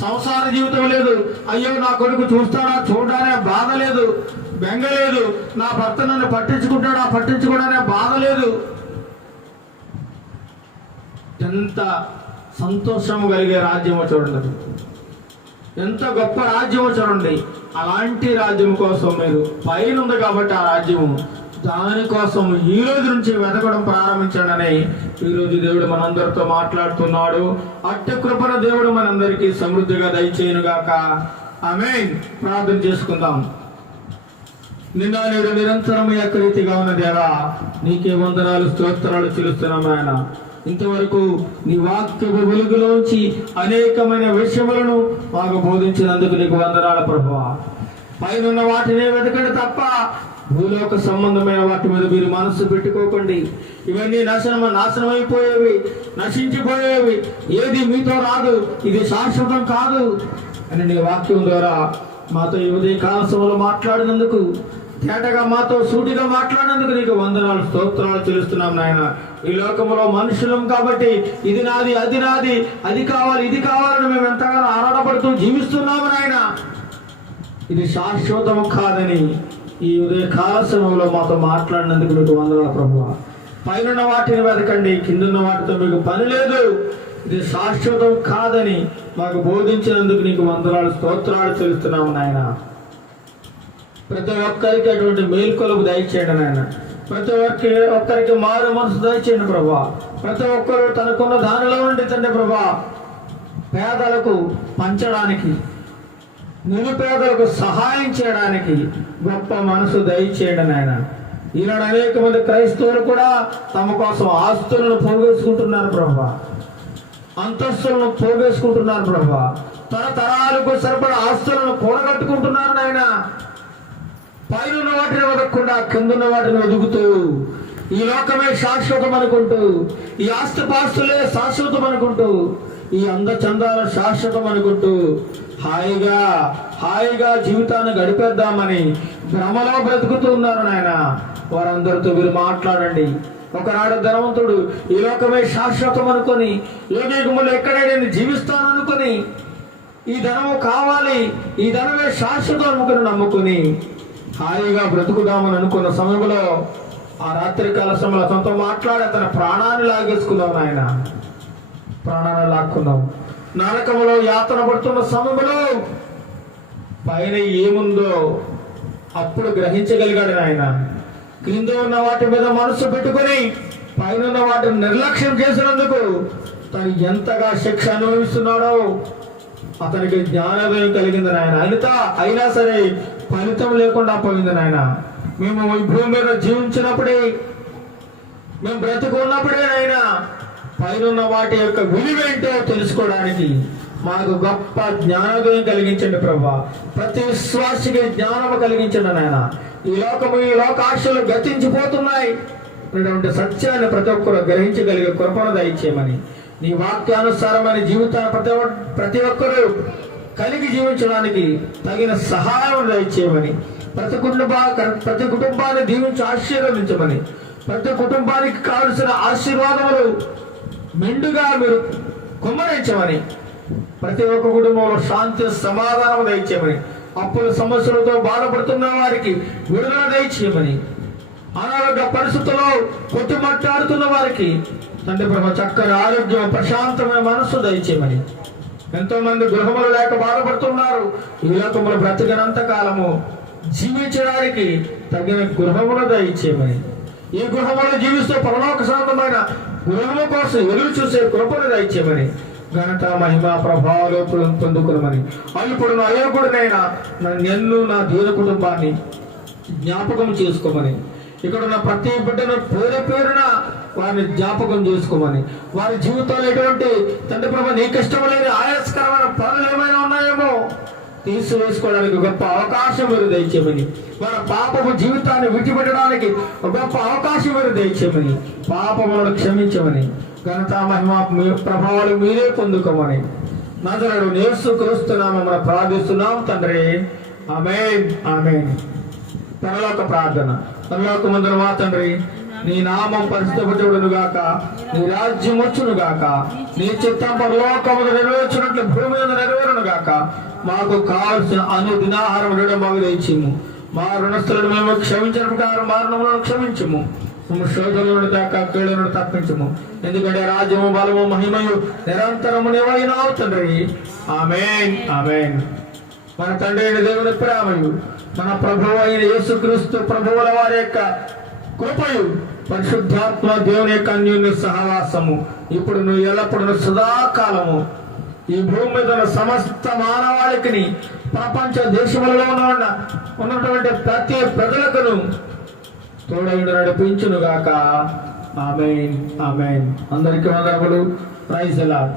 సంసార జీవితం లేదు. అయ్యో నా కొడుకు చూస్తాడా చూడడానే బాధ లేదు, బెంగ లేదు. నా భర్త నన్ను పట్టించుకుంటాడా పట్టించుకోవడానే బాధ లేదు. ఎంత సంతోషము కలిగే రాజ్యమో చూడండి, ఎంత గొప్ప రాజ్యమో చూడండి. అలాంటి రాజ్యం కోసం మీరు పైన ఉంది కాబట్టి ఆ రాజ్యము, దానికోసం ఈ రోజు నుంచి వెతకడం ప్రారంభించాడని ఈరోజు దేవుడు మనందరితో మాట్లాడుతున్నాడు. అట్టి కృపణ దేవుడు మనందరికీ సమృద్ధిగా దయచేయునుగాక. ఆమేన్. ప్రార్థన చేసుకుందాం. నిన్న నేడు నిరంతరం ఏకరీతిగా ఉన్న దేవా, నీకే వందనాలు స్తోత్రాలు చెల్లిస్తున్నాం ఆయన. ఇంతవరకు నీ వాక్యపు వెలుగులోంచి అనేకమైన విషయములను మాకు బోధించినందుకు నీకు వందనాల ప్రభువా. పైన వాటినే వెతకండి తప్ప భూలోక సంబంధమైన వాటి మీద మీరు మనస్సు పెట్టుకోకండి. ఇవన్నీ నాశనం అయిపోయేవి, నశించిపోయేవి. ఏది మీతో రాదు, ఇది శాశ్వతం కాదు అని నీ వాక్యం ద్వారా మాతో ఈ ఉదయ కాలసంలో మాట్లాడినందుకు, తేటగా మాతో సూటిగా మాట్లాడినందుకు నీకు వందనాలు స్తోత్రాలు చెల్లిస్తున్నాం నాయన. ఈ లోకంలో మనుషులం కాబట్టి ఇది నాది, అది నాది, అది కావాలి, ఇది కావాలని మేము ఎంతగానో ఆరాటపడుతూ జీవిస్తున్నాము నాయన. ఇది శాశ్వతం కాదని ఈ ఉదయ కాల సమయంలో మాతో మాట్లాడినందుకు మీకు వందనాలు ప్రభువా. పైన వాటిని వెతకండి, కిందున్న వాటితో మీకు పని లేదు, ఇది శాశ్వతం కాదని మాకు బోధించినందుకు నీకు వందనాలు స్తోత్రాలు చెల్లిస్తున్నాము నాయన. ప్రతి ఒక్కరికి అటువంటి మేల్కొలకు దయచేయండి నాయన. ప్రతి ఒక్కరికి మారు మనసు దయచేయండి ప్రభా. ప్రతి ఒక్కరు తనకున్న దానిలో నుండి తండ్రి ప్రభా పేదలకు పంచడానికి, నిరుపేదలకు సహాయం చేయడానికి గొప్ప మనసు దయచేయండి నాయన. ఈనాడు అనేక మంది క్రైస్తవులు కూడా తమ కోసం ఆస్తులను పోగేసుకుంటున్నారు ప్రభా, అంతస్తులను పోగేసుకుంటున్నారు ప్రభా, తరతరాలకు సరిపడా ఆస్తులను కూడగట్టుకుంటున్నారు నాయన. పైన వాటిని వెతకకుండా కిందున్న వాటిని వెతుకుతూ ఈ లోకమే శాశ్వతం అనుకుంటూ, ఈ ఆస్తిపాస్తులే శాశ్వతం అనుకుంటూ, ఈ అందచందాల శాశ్వతం అనుకుంటూ హాయిగా జీవితాన్ని గడిపేద్దామని భ్రమలో బ్రతుకుతూ ఉన్నారు నాయన. వారందరితో మీరు మాట్లాడండి. ఒకనాడు ధనవంతుడు ఈ లోకమే శాశ్వతం అనుకొని, యుగయుగములు ఎక్కడే నేను జీవిస్తాను అనుకొని, ఈ ధనము కావాలి, ఈ ధనమే శాశ్వతం అనుకుని నమ్ముకుని హాయిగా బ్రతుకుదామని అనుకున్న సమయంలో ఆ రాత్రికాల సమయంలో అతనితో మాట్లాడి తన ప్రాణాన్ని లాగేసుకున్నావు నాయన. ప్రాణాన్ని లాక్కున్నావు. నరకములో యాతన పడుతున్న సమయంలో పైన ఏముందో అప్పుడు గ్రహించగలిగాడు నాయన. క్రింద ఉన్న వాటి మీద మనసు పెట్టుకుని పైన ఉన్న వాటిని నిర్లక్ష్యం చేసినందుకు తను ఎంతగా శిక్ష అనుభవిస్తున్నాడో అతనికి జ్ఞానోదయం కలిగింది నాయన. అయినా సరే ఫలితం లేకుండా పోయింది నాయన. మేము ఈ భూమి మీద జీవించినప్పుడే, మేము బ్రతుకున్నప్పుడే నాయన పైన వాటి యొక్క విలువేంటో తెలుసుకోవడానికి మాకు గొప్ప జ్ఞానోదయం కలిగించండి ప్రభా. ప్రతి విశ్వాసికి జ్ఞానము కలిగించండి నాయన. ఈ లోకాశలు గతించిపోతున్నాయి అటువంటి సత్యాన్ని ప్రతి ఒక్కరు గ్రహించగలిగే కృపను దయచేయమని, నీ వాక్యానుసారమైన జీవితాన్ని ప్రతి ఒక్కరూ కలిగి జీవించడానికి తగిన సహాయం దయచేయమని, ప్రతి కుటుంబాన్ని దీవించి ఆశీర్వదించమని, ప్రతి కుటుంబానికి కావలసిన ఆశీర్వాదములు మెండుగా మీరు కుమ్మరించమని, ప్రతి ఒక్క కుటుంబంలో శాంతి సమాధానం దయచేయమని, అప్పుల సమస్యలతో బాధపడుతున్న వారికి విడుదల దయచేయమని, అనారోగ్య పరిస్థితుల్లో కొట్టుమట్టాడుతున్న వారికి తండ్రి ప్రభు చక్కని ఆరోగ్యం, ప్రశాంతమైన మనస్సు దయచేయమని, ఎంతో మంది గృహములు లేక బాధపడుతున్నారు. ఈ లోకములు బ్రతికినంత కాలము జీవించడానికి తగిన గృహములు దయచేయమని, ఈ గృహములు జీవిస్తూ పరలోక సంబంధమైన గృహము కోసం ఎదురు చూసే కృపను దయచేయమని, ఘనత మహిమ ప్రభావాలు పొందుకునమని. ఇప్పుడు నా అయోగుడినైనా నన్ను నా దీన కుటుంబాన్ని జ్ఞాపకం చేసుకోమని, ఇక్కడ ఉన్న ప్రతి బిడ్డను పేరు పేరున వారిని జ్ఞాపకం చేసుకోమని, వారి జీవితంలో ఎటువంటి తండ్రి ప్రభు నీకు ఇష్టమైన ఆయాస్కరమైన పనులు ఏమైనా ఉన్నాయేమో తీసివేసుకోవడానికి గొప్ప అవకాశం మీరు దయచేయమని, వారి పాపము జీవితాన్ని విడిచిపెట్టడానికి గొప్ప అవకాశం మీరు దయచేయమని, పాపములను క్షమించమని, ఘనత మహిమ ప్రభావాలు మీరే పొందుకోమని నజరేయుడైన యేసుక్రీస్తు నామమున ప్రార్థిస్తున్నాం తండ్రి. ఆమేన్ ఆమేన్. పరలోక ప్రార్థన. పరలోకమందున మా తండ్రి, నీ నామం పరిశుద్ధపరచబడును గాక, నీ రాజ్యం వచ్చును గాక, నీ చిత్తం పరలోకమున నెరవేర్చినట్లు భూమి మీద నెరవేరును గాక. మాకు కావలసిన అనుదినాహారం మాకు దయచేయము. మా రుణస్థులను మేము క్షమించిన ప్రకారం మరణములను క్షమించము. శోధనలను దాకా కీళ్ళను తప్పించము. ఎందుకంటే రాజ్యము బలము మహిమయు నిరంతరము నీవైనావు తండ్రి. ఆమేన్ ఆమేన్. మన తండ్రి అయిన దేవుని ప్రేమయు, మన ప్రభువు అయిన యేసుక్రీస్తు ప్రభువుల వారి యొక్క కృపయు, పరిశుద్ధాత్మ దేవుని యొక్క అన్యోన్య సహవాసము ఇప్పుడు నువ్వు ఎల్లప్పుడూ సదాకాలము ఈ భూమి మీద ఉన్న సమస్త మానవాళికి, ప్రపంచ దేశములలో ఉన్నటువంటి ప్రతి ప్రజలకు తోడైన నడిపించును గాక. ఆమేన్ ఆమేన్. అందరికీ వందనములు. Praise the lord.